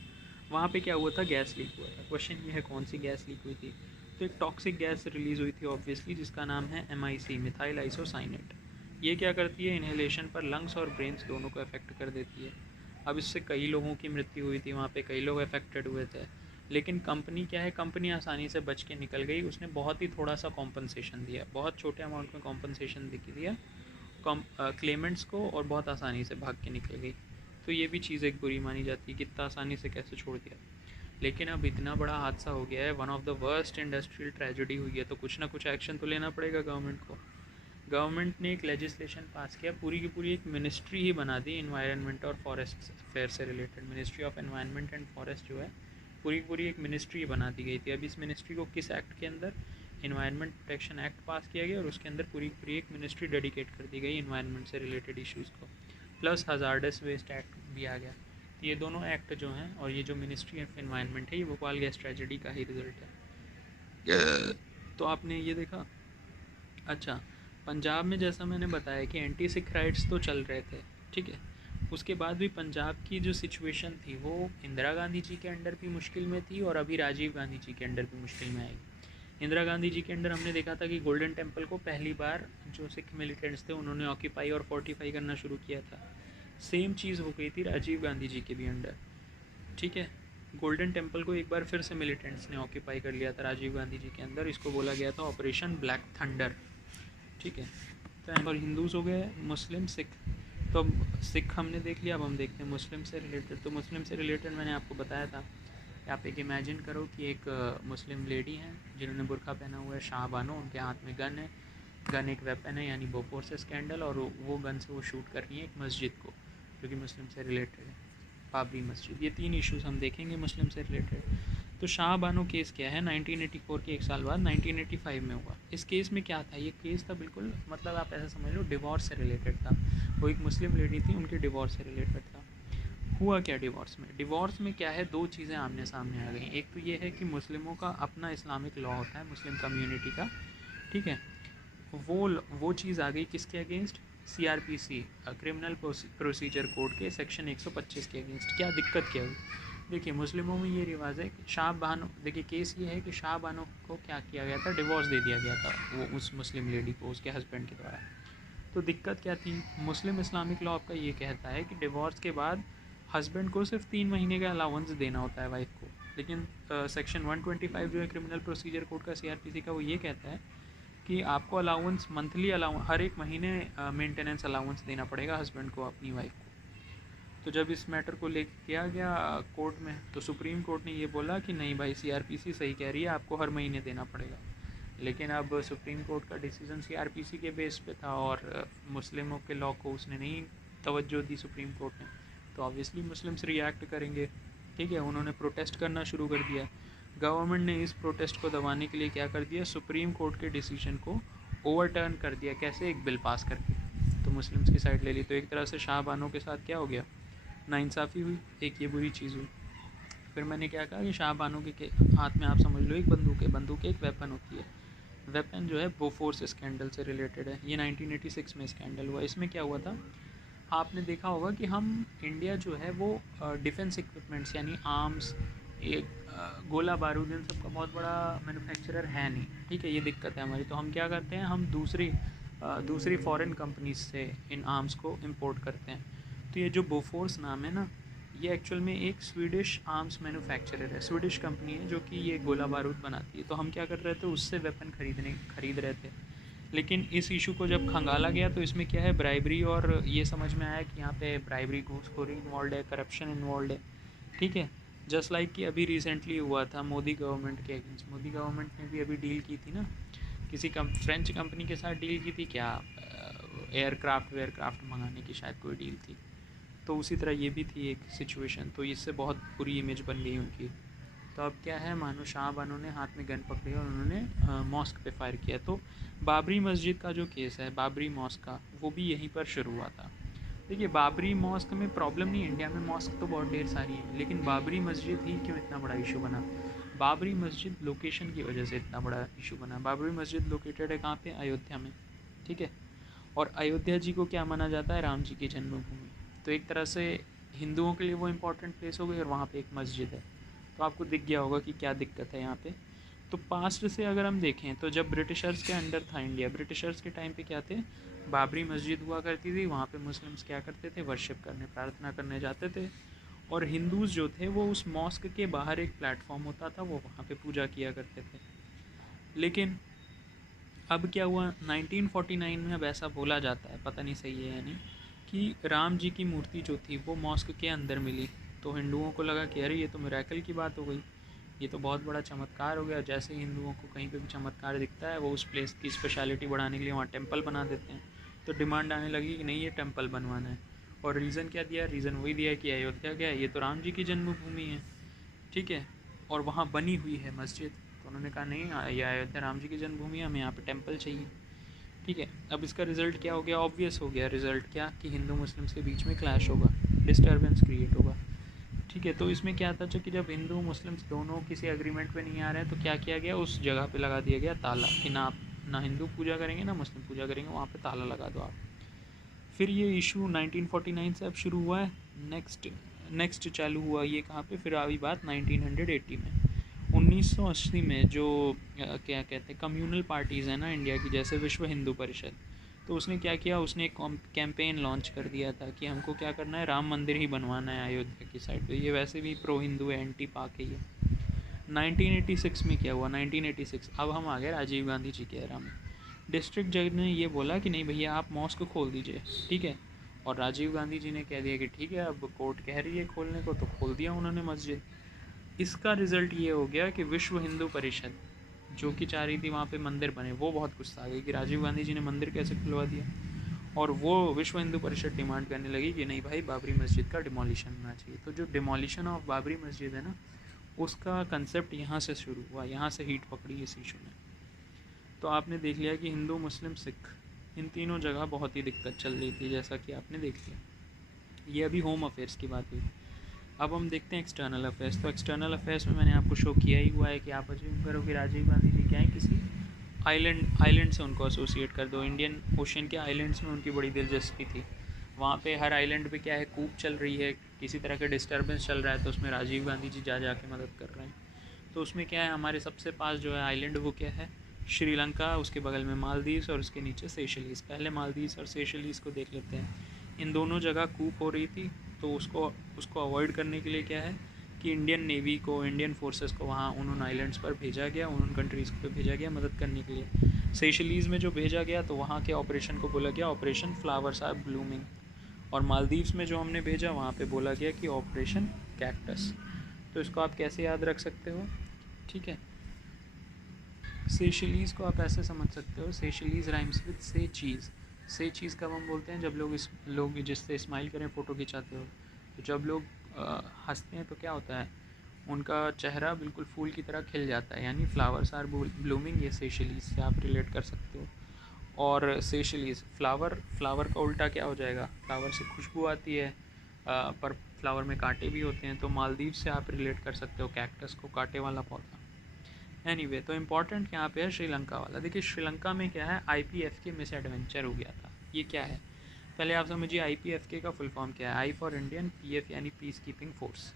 वहाँ पे क्या हुआ था, गैस लीक हुआ था। क्वेश्चन ये है कौन सी गैस लीक हुई थी, तो एक टॉक्सिक गैस रिलीज़ हुई थी ऑब्वियसली जिसका नाम है MIC, मिथाइल आइसोसाइनेट। ये क्या करती है, इन्हेलेशन पर लंग्स और ब्रेन्स दोनों को अफेक्ट कर देती है। अब इससे कई लोगों की मृत्यु हुई थी वहाँ पे, कई लोग अफेक्टेड हुए थे, लेकिन कंपनी क्या है, कंपनी आसानी से बच के निकल गई। उसने बहुत ही थोड़ा सा कॉम्पनसेशन दिया, बहुत छोटे अमाउंट में कॉम्पनसेशन दिया क्लेमेंट्स को, और बहुत आसानी से भाग के निकल गई। तो ये भी चीज़ एक बुरी मानी जाती है कि इतना आसानी से कैसे छोड़ दिया। लेकिन अब इतना बड़ा हादसा हो गया है, one of the worst industrial tragedy हुई है, तो कुछ ना कुछ एक्शन तो लेना पड़ेगा गवर्नमेंट को। गवर्नमेंट ने एक लेजिस्लेशन पास किया, पूरी की पूरी एक मिनिस्ट्री ही बना दी इन्वायरमेंट और फॉरेस्ट अफेयर से related. Ministry of environment and forest जो है पूरी की पूरी एक मिनिस्ट्री बना दी गई थी। अब इस मिनिस्ट्री को किस एक्ट के अंदर, इन्वायरमेंट प्रोटेक्शन एक्ट पास किया गया, और उसके अंदर पूरी पूरी एक मिनिस्ट्री डेडिकेट कर दी गई इन्वायरमेंट से रिलेटेड इश्यूज़ को, प्लस हजार्डस वेस्ट एक्ट भी आ गया। तो ये दोनों एक्ट जो हैं और ये जो मिनिस्ट्री ऑफ एनवायरनमेंट है, ये भोपाल गैस ट्रेजेडी का ही रिजल्ट है। तो आपने ये देखा। अच्छा, पंजाब में जैसा मैंने बताया कि एंटी सिख राइट्स तो चल रहे थे, ठीक है। उसके बाद भी पंजाब की जो सिचुएशन थी वो इंदिरा गांधी जी के अंडर भी मुश्किल में थी और अभी राजीव गांधी जी के अंडर भी मुश्किल में आएगी। इंदिरा गांधी जी के अंडर हमने देखा था कि गोल्डन टेम्पल को पहली बार जो सिख मिलिटेंट्स थे उन्होंने ऑक्यूपाई और फोर्टिफाई करना शुरू किया था। सेम चीज़ हो गई थी राजीव गांधी जी के भी अंडर, ठीक है। गोल्डन टेम्पल को एक बार फिर से मिलिटेंट्स ने ऑक्यूपाई कर लिया था राजीव गांधी जी के अंदर। इसको बोला गया था ऑपरेशन ब्लैक थंडर, ठीक है। तो और हिंदूज हो गए, मुस्लिम, सिख। तो अब सिख हमने देख लिया, अब हम देखते हैं मुस्लिम से रिलेटेड। तो मुस्लिम से रिलेटेड मैंने आपको बताया था कि आप एक इमेजिन करो कि एक मुस्लिम लेडी हैं जिन्होंने बुर्का पहना हुआ है, शाह बानो, उनके हाथ में गन है। गन एक वेपन है यानी बोफोर्स स्कैंडल, और वो गन से वो शूट कर रही है एक मस्जिद को जो कि मुस्लिम से रिलेटेड है, बाबरी मस्जिद। ये 3 इश्यूज हम देखेंगे मुस्लिम से रिलेटेड। तो शाह बानो केस क्या है, 1984 के एक साल बाद 1985 में हुआ। इस केस में क्या था, ये केस था बिल्कुल, मतलब आप ऐसा समझ लो डिवोर्स से रिलेटेड था। वो एक मुस्लिम लेडी थी, उनके डिवोर्स से रिलेटेड था। हुआ क्या डिवोर्स में, डिवोर्स में क्या है, 2 चीज़ें आमने सामने आ गई। एक तो ये है कि मुस्लिमों का अपना इस्लामिक लॉ होता है, मुस्लिम कम्युनिटी का, ठीक है। वो चीज़ आ गई किसके against, CRPC, criminal procedure code के सेक्शन 125 के अगेंस्ट। क्या दिक्कत क्या हुई, देखिए मुस्लिमों में ये रिवाज है, शाह बानो, देखिए केस ये है कि शाह बानो को क्या किया गया था, डिवोर्स दे दिया गया था वो उस मुस्लिम लेडी को उसके हस्बैंड के द्वारा। तो दिक्कत क्या थी, मुस्लिम इस्लामिक लॉ आपका ये कहता है कि डिवोर्स के बाद हस्बैंड को सिर्फ 3 महीने का अलाउंस देना होता है वाइफ को। लेकिन सेक्शन 125 जो है क्रिमिनल प्रोसीजर कोड का CRPC का, वो ये कहता है कि आपको अलाउंस, मंथली अलाउंस, हर एक महीने मेंटेनेंस अलाउंस देना पड़ेगा हस्बैंड को अपनी वाइफ को। तो जब इस मैटर को लेकर किया गया कोर्ट में, तो सुप्रीम कोर्ट ने ये बोला कि नहीं भाई, CRPC सही कह रही है, आपको हर महीने देना पड़ेगा। लेकिन अब सुप्रीम कोर्ट का डिसीजन CRPC के बेस पे था और मुस्लिमों के लॉ को उसने नहीं तवज्जो दी सुप्रीम कोर्ट ने, तो ऑब्वियसली मुस्लिम्स रिएक्ट करेंगे, ठीक है। उन्होंने प्रोटेस्ट करना शुरू कर दिया। गवर्नमेंट ने इस प्रोटेस्ट को दबाने के लिए क्या कर दिया, सुप्रीम कोर्ट के डिसीजन को ओवरटर्न कर दिया। कैसे, एक बिल पास करके, तो मुस्लिम्स की साइड ले ली। तो एक तरह से शाह बानो के साथ क्या हो गया, नाइंसाफ़ी हुई, एक ये बुरी चीज़ हुई। फिर मैंने क्या कहा कि शाह बानो के हाथ में आप समझ लो एक बंदूक है, बंदूक एक वेपन होती है। वेपन जो है बोफोर्स स्कैंडल से रिलेटेड है, ये 1986 में स्कैंडल हुआ। इसमें क्या हुआ था, आपने देखा होगा कि हम इंडिया जो है वो डिफेंस इक्विपमेंट्स यानी आर्म्स, एक गोला बारूद, इन सब का बहुत बड़ा मैन्युफैक्चरर है नहीं, ठीक है। ये दिक्कत है हमारी। तो हम क्या करते हैं, हम दूसरी फॉरेन कंपनीज से इन आर्म्स को इंपोर्ट करते हैं। तो ये जो बोफोर्स नाम है ना, ये एक्चुअल में एक स्वीडिश आर्म्स मैन्युफैक्चरर है, स्वीडिश कंपनी है जो कि ये गोला बारूद बनाती है। तो हम क्या कर रहे थे, उससे वेपन खरीद रहे थे। लेकिन इस इशू को जब खंगाला गया तो इसमें क्या है, ब्राइबरी, और ये समझ में आया कि यहाँ पे ब्राइबरी, घूसखोरी इन्वॉल्व है, करप्शन इन्वॉल्व है, ठीक है। जस्ट लाइक कि अभी रिसेंटली हुआ था मोदी गवर्नमेंट के अगेंस्ट। मोदी गवर्नमेंट ने भी अभी डील की थी ना, किसी फ्रेंच कंपनी के साथ डील की थी, क्या एयरक्राफ्ट मंगाने की शायद कोई डील थी। तो उसी तरह ये भी थी एक सिचुएशन, तो इससे बहुत बुरी इमेज बन गई उनकी। तो अब क्या है, मानो शाह बानो ने हाथ में गन पकड़ी और उन्होंने मॉस्क पे फायर किया। तो बाबरी मस्जिद का जो केस है, बाबरी मॉस्क का, वो भी यहीं पर शुरू हुआ था। देखिए बाबरी मॉस्क में प्रॉब्लम नहीं है, इंडिया में मॉस्क तो बहुत ढेर सारी है, लेकिन बाबरी मस्जिद ही क्यों इतना बड़ा इशू बना। बाबरी मस्जिद लोकेशन की वजह से इतना बड़ा इशू बना। बाबरी मस्जिद लोकेटेड है कहाँ पे, अयोध्या में, ठीक है। और अयोध्या जी को क्या माना जाता है, राम जी की जन्मभूमि। तो एक तरह से हिंदुओं के लिए वो इम्पोर्टेंट प्लेस हो गई और वहाँ पे एक मस्जिद है। तो आपको दिख गया होगा कि क्या दिक्कत है यहाँ पे। तो पास्ट से अगर हम देखें तो जब ब्रिटिशर्स के अंडर था इंडिया, ब्रिटिशर्स के टाइम पे क्या थे, बाबरी मस्जिद हुआ करती थी, वहाँ पे मुस्लिम्स क्या करते थे, वर्शिप करने, प्रार्थना करने जाते थे। और हिंदूज़ जो थे वो उस मॉस्क के बाहर एक प्लेटफॉर्म होता था, वो वहाँ पे पूजा किया करते थे। लेकिन अब क्या हुआ, 1949 में अब ऐसा बोला जाता है, पता नहीं सही है या नहीं, कि राम जी की मूर्ति जो थी वो मॉस्क के अंदर मिली। तो हिंदुओं को लगा कि अरे ये तो मिरेकल की बात हो गई, ये तो बहुत बड़ा चमत्कार हो गया। जैसे हिंदुओं को कहीं पे भी चमत्कार दिखता है, वो उस प्लेस की स्पेशलिटी बढ़ाने के लिए वहाँ टेम्पल बना देते हैं। तो डिमांड आने लगी कि नहीं, ये टेम्पल बनवाना है। और रीज़न क्या दिया, रीज़न वही दिया कि अयोध्या क्या है, ये तो राम जी की जन्मभूमि है, ठीक है, और वहाँ बनी हुई है मस्जिद। तो उन्होंने कहा नहीं, ये अयोध्या राम जी की जन्मभूमि है, हमें यहाँ पे टेम्पल चाहिए, ठीक है। अब इसका रिज़ल्ट क्या हो गया, ऑब्वियस हो गया रिज़ल्ट क्या, कि हिंदू मुस्लिम्स के बीच में क्लैश होगा, डिस्टर्बेंस क्रिएट होगा, ठीक है। तो इसमें क्या था कि जब हिंदू मुस्लिम्स दोनों किसी एग्रीमेंट पे नहीं आ रहे हैं तो क्या किया गया, उस जगह पे लगा दिया गया ताला कि ना आप ना हिंदू पूजा करेंगे ना मुस्लिम पूजा करेंगे, वहाँ पे ताला लगा दो आप। फिर ये इशू 1949 से अब शुरू हुआ है। नेक्स्ट चालू हुआ ये कहाँ पे, फिर आई बात 1980 में। 1980 में जो क्या कहते हैं कम्युनल पार्टीज़ हैं ना इंडिया की, जैसे विश्व हिंदू परिषद, तो उसने क्या किया, उसने एक कैंपेन लॉन्च कर दिया था कि हमको क्या करना है, राम मंदिर ही बनवाना है अयोध्या की साइड पे। ये वैसे भी प्रो हिंदू है, एंटी पाक है ये। 1986 में क्या हुआ, 1986 अब हम आ गए राजीव गांधी जी के एरा में। डिस्ट्रिक्ट जज ने ये बोला कि नहीं भैया आप मॉस्क खोल दीजिए, ठीक है। और राजीव गांधी जी ने कह दिया कि ठीक है, अब कोर्ट कह रही है खोलने को, तो खोल दिया उन्होंने मस्जिद। इसका रिज़ल्ट ये हो गया कि विश्व हिंदू परिषद जो कि चाह रही थी वहाँ पे मंदिर बने, वो बहुत गुस्सा आ गई कि राजीव गांधी जी ने मंदिर कैसे खुलवा दिया। और वो विश्व हिंदू परिषद डिमांड करने लगी कि नहीं भाई, बाबरी मस्जिद का डिमोलिशन होना चाहिए। तो जो डिमोलिशन ऑफ बाबरी मस्जिद है ना, उसका कंसेप्ट यहाँ से शुरू हुआ, यहाँ से हीट पकड़ी इस इशू ने। तो आपने देख लिया कि हिंदू मुस्लिम सिख इन तीनों जगह बहुत ही दिक्कत चल रही थी, जैसा कि आपने देख लिया। ये अभी होम अफेयर्स की बात हुई। अब हम देखते हैं एक्सटर्नल अफेयर्स। तो एक्सटर्नल अफेयर्स में मैंने आपको शो किया ही हुआ है कि आप अज्यूम करो कि राजीव गांधी जी क्या है, किसी आइलैंड से उनको एसोसिएट कर दो। इंडियन ओशन के आइलैंड्स में उनकी बड़ी दिलचस्पी थी। वहाँ पे हर आइलैंड पे क्या है, कूप चल रही है, किसी तरह का डिस्टर्बेंस चल रहा है, तो उसमें राजीव गांधी जी जा के मदद कर रहे हैं। तो उसमें क्या है, हमारे सबसे पास जो है आइलैंड वो क्या है, श्रीलंका, उसके बगल में मालदीव्स और उसके नीचे सेशलीज़। पहले मालदीव्स और सेशलीज़ को देख लेते हैं। इन दोनों जगह कूप हो रही थी, तो उसको अवॉइड करने के लिए क्या है कि इंडियन नेवी को, इंडियन फोर्सेस को वहाँ उन आइलैंड्स पर भेजा गया, उन कंट्रीज़ को भेजा गया मदद करने के लिए। सेशलीज़ में जो भेजा गया तो वहाँ के ऑपरेशन को बोला गया ऑपरेशन फ्लावर्स आर ब्लूमिंग, और मालदीव्स में जो हमने भेजा वहाँ पे बोला गया कि ऑपरेशन कैक्टस। तो इसको आप कैसे याद रख सकते हो, ठीक है। सेशलीज़ को आप ऐसे समझ सकते हो, सेशलीज़ राइम्स विद से चीज़। से चीज़ कब हम बोलते हैं, जब लोग जिससे स्माइल करें फ़ोटो खिंचाते हो, तो जब लोग हंसते हैं तो क्या होता है, उनका चेहरा बिल्कुल फूल की तरह खिल जाता है, यानी फ्लावर्स आर ब्लूमिंग। ये सेशलीज़ से आप रिलेट कर सकते हो। और सेशलीज़ फ्लावर का उल्टा क्या हो जाएगा, फ्लावर से खुशबू आती है, पर फ्लावर में कांटे भी होते हैं, तो मालदीव से आप रिलेट कर सकते हो कैक्टस को, कांटे वाला पौधा। एनीवे तो इम्पॉर्टेंट यहाँ पे है श्रीलंका वाला। देखिए श्रीलंका में क्या है, IPFK मिस एडवेंचर हो गया था। ये क्या है, पहले आप समझिए IPFK का फुल फॉर्म क्या है। आई फॉर इंडियन, PF यानी पीस कीपिंग फोर्स।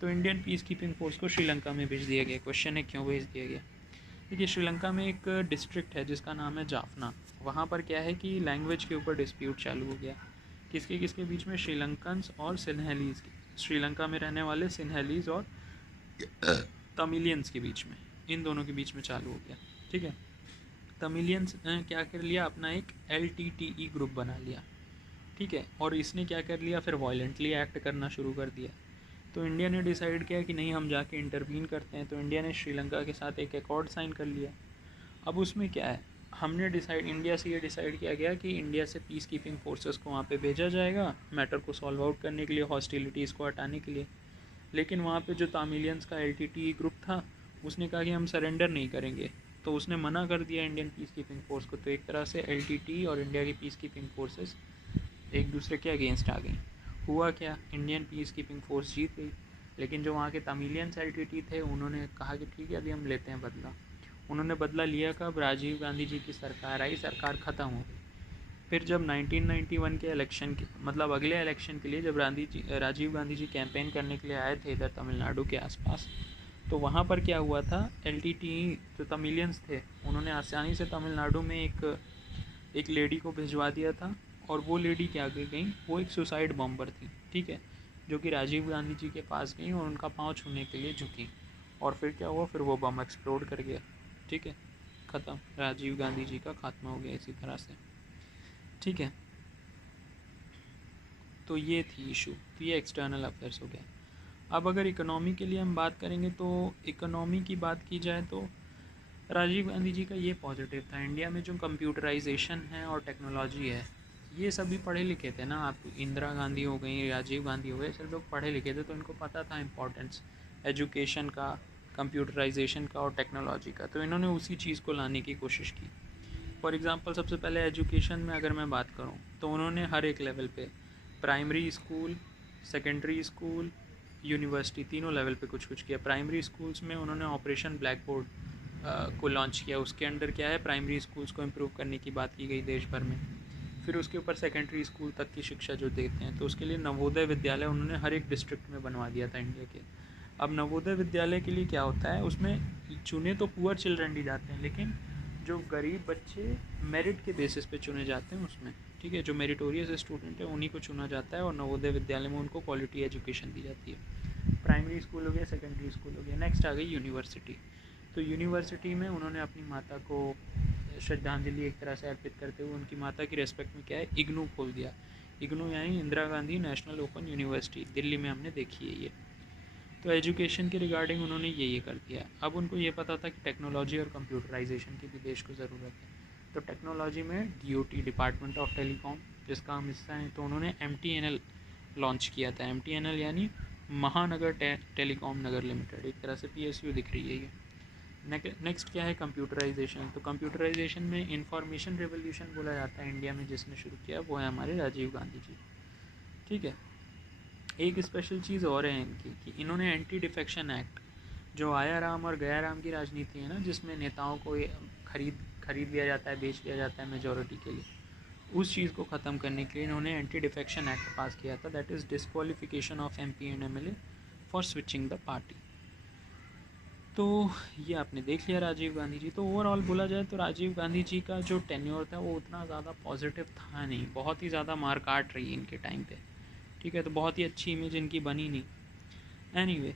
तो इंडियन पीस कीपिंग फोर्स को श्रीलंका में भेज दिया गया। क्वेश्चन है क्यों भेज दिया गया। देखिए श्रीलंका में एक डिस्ट्रिक्ट है जिसका नाम है जाफना। वहाँ पर क्या है कि लैंग्वेज के ऊपर डिस्प्यूट चालू हो गया। किसके किसके बीच में, श्रीलंकन्स और सिन्हलीज़। श्रीलंका में रहने वाले सिन्हलीज़ और तमिलियंस के बीच में, इन दोनों के बीच में चालू हो गया, ठीक है। तमिलियंस क्या कर लिया, अपना एक LTTE ग्रुप बना लिया, ठीक है। और इसने क्या कर लिया, फिर वायलेंटली एक्ट करना शुरू कर दिया। तो इंडिया ने डिसाइड किया कि नहीं, हम जाके इंटरवीन करते हैं। तो इंडिया ने श्रीलंका के साथ एक अकॉर्ड साइन कर लिया। अब उसमें क्या है, इंडिया से ये डिसाइड किया गया कि इंडिया से पीस कीपिंग फोर्सेस को वहाँ पे भेजा जाएगा, मैटर को सॉल्व आउट करने के लिए, हॉस्टिलिटीज़ को हटाने के लिए। लेकिन वहाँ पे जो तामिलियंस का LTTE ग्रुप था, उसने कहा कि हम सरेंडर नहीं करेंगे, तो उसने मना कर दिया इंडियन पीस कीपिंग फोर्स को। तो एक तरह से LTTE और इंडिया की पीस कीपिंग फोर्सेस एक दूसरे के अगेंस्ट आ गई। हुआ क्या, इंडियन पीस कीपिंग फोर्स जीत गई। लेकिन जो वहाँ के तमिलियंस LTTE थे, उन्होंने कहा कि ठीक है अभी हम लेते हैं बदला। उन्होंने बदला लिया कब, राजीव गांधी जी की सरकार आई, सरकार ख़त्म हो गई। फिर जब 1991 के इलेक्शन के मतलब अगले इलेक्शन के लिए जब राजीव गांधी जी कैंपेन करने के लिए आए थे इधर तमिलनाडु के आसपास, तो वहाँ पर क्या हुआ था, LTTE जो तमिलियंस थे उन्होंने आसानी से तमिलनाडु में एक लेडी को भिजवा दिया था। और वो लेडी क्या गई, वो एक सुसाइड बॉम्बर थी, ठीक है, जो कि राजीव गांधी जी के पास गई और उनका पाँव छूने के लिए झुकी। और फिर क्या हुआ, फिर वो बम एक्सप्लोड कर गया, ठीक है, ख़त्म, राजीव गांधी जी का खात्मा हो गया इसी तरह से, ठीक है। तो ये थी इशू, तो ये एक्सटर्नल अफेयर्स हो गया। अब अगर इकोनॉमी के लिए हम बात करेंगे, तो इकोनॉमी की बात की जाए तो राजीव गांधी जी का ये पॉजिटिव था, इंडिया में जो कंप्यूटराइजेशन है और टेक्नोलॉजी है, ये सभी पढ़े लिखे थे ना। आप इंदिरा गांधी हो गई, राजीव गांधी हो गए, सब लोग पढ़े लिखे थे, तो इनको पता था इम्पोर्टेंस एजुकेशन का, कंप्यूटराइजेशन का और टेक्नोलॉजी का। तो इन्होंने उसी चीज़ को लाने की कोशिश की। फॉर एग्ज़ाम्पल सबसे पहले एजुकेशन में अगर मैं बात करूँ, तो उन्होंने हर एक लेवल पे, primary school, secondary school, university, तीनों लेवल पे कुछ कुछ किया। प्राइमरी स्कूल्स में उन्होंने ऑपरेशन ब्लैक बोर्ड को लॉन्च किया। उसके अंडर क्या है, प्राइमरी स्कूल्स को इम्प्रूव करने की बात की गई देश भर में। फिर उसके ऊपर सेकेंडरी स्कूल तक की शिक्षा जो देते हैं, तो उसके लिए नवोदय विद्यालय उन्होंने हर एक डिस्ट्रिक्ट में बनवा दिया था इंडिया के। अब नवोदय विद्यालय के लिए क्या होता है, उसमें चुने तो पुअर चिल्ड्रन ही जाते हैं, लेकिन जो गरीब बच्चे मेरिट के बेसिस पे चुने जाते हैं उसमें, ठीक है, जो मेरिटोरियस स्टूडेंट है उन्हीं को चुना जाता है और नवोदय विद्यालय में उनको क्वालिटी एजुकेशन दी जाती है। प्राइमरी स्कूल हो गया, सेकेंडरी स्कूल हो गया। नेक्स्ट आ गई यूनिवर्सिटी। तो यूनिवर्सिटी में उन्होंने अपनी माता को श्रद्धांजलि एक तरह से अर्पित करते हुए उनकी माता की रेस्पेक्ट में क्या है, इग्नू खोल दिया। इग्नू यानी Indira Gandhi national open university, Delhi में हमने देखी है ये। तो एजुकेशन के रिगार्डिंग उन्होंने ये कर दिया। अब उनको ये पता था कि टेक्नोलॉजी और कंप्यूटराइजेशन की भी देश को ज़रूरत है, तो टेक्नोलॉजी में DOT, डिपार्टमेंट ऑफ टेलीकॉम, जिसका हम हिस्सा हैं, तो उन्होंने MTNL लॉन्च किया था। MTNL यानी महानगर टेलीकॉम नगर लिमिटेड, एक तरह से PSU दिख रही है ये। नेक्स्ट क्या है, कंप्यूटराइजेशन। तो कंप्यूटराइजेशन में इंफॉर्मेशन रेवोल्यूशन बोला जाता है इंडिया में, जिसने शुरू किया वो है हमारे राजीव गांधी जी, ठीक है। एक स्पेशल चीज़ और है इनकी कि इन्होंने एंटी डिफेक्शन एक्ट, जो आया राम और गया राम की राजनीति है ना, जिसमें नेताओं को खरीद लिया जाता है, बेच लिया जाता है मेजॉरिटी के लिए, उस चीज़ को ख़त्म करने के लिए इन्होंने एंटी डिफेक्शन एक्ट पास किया था, that is disqualification of MP and MLA for switching the party. तो ये आपने देख लिया राजीव गांधी जी। तो ओवरऑल बोला जाए तो राजीव गांधी जी का जो टेन्योर था वो उतना ज़्यादा पॉजिटिव था नहीं, बहुत ही ज़्यादा मार काट रही है इनके टाइम पे, ठीक है। तो बहुत ही अच्छी इमेज इनकी बनी नहीं। एनीवे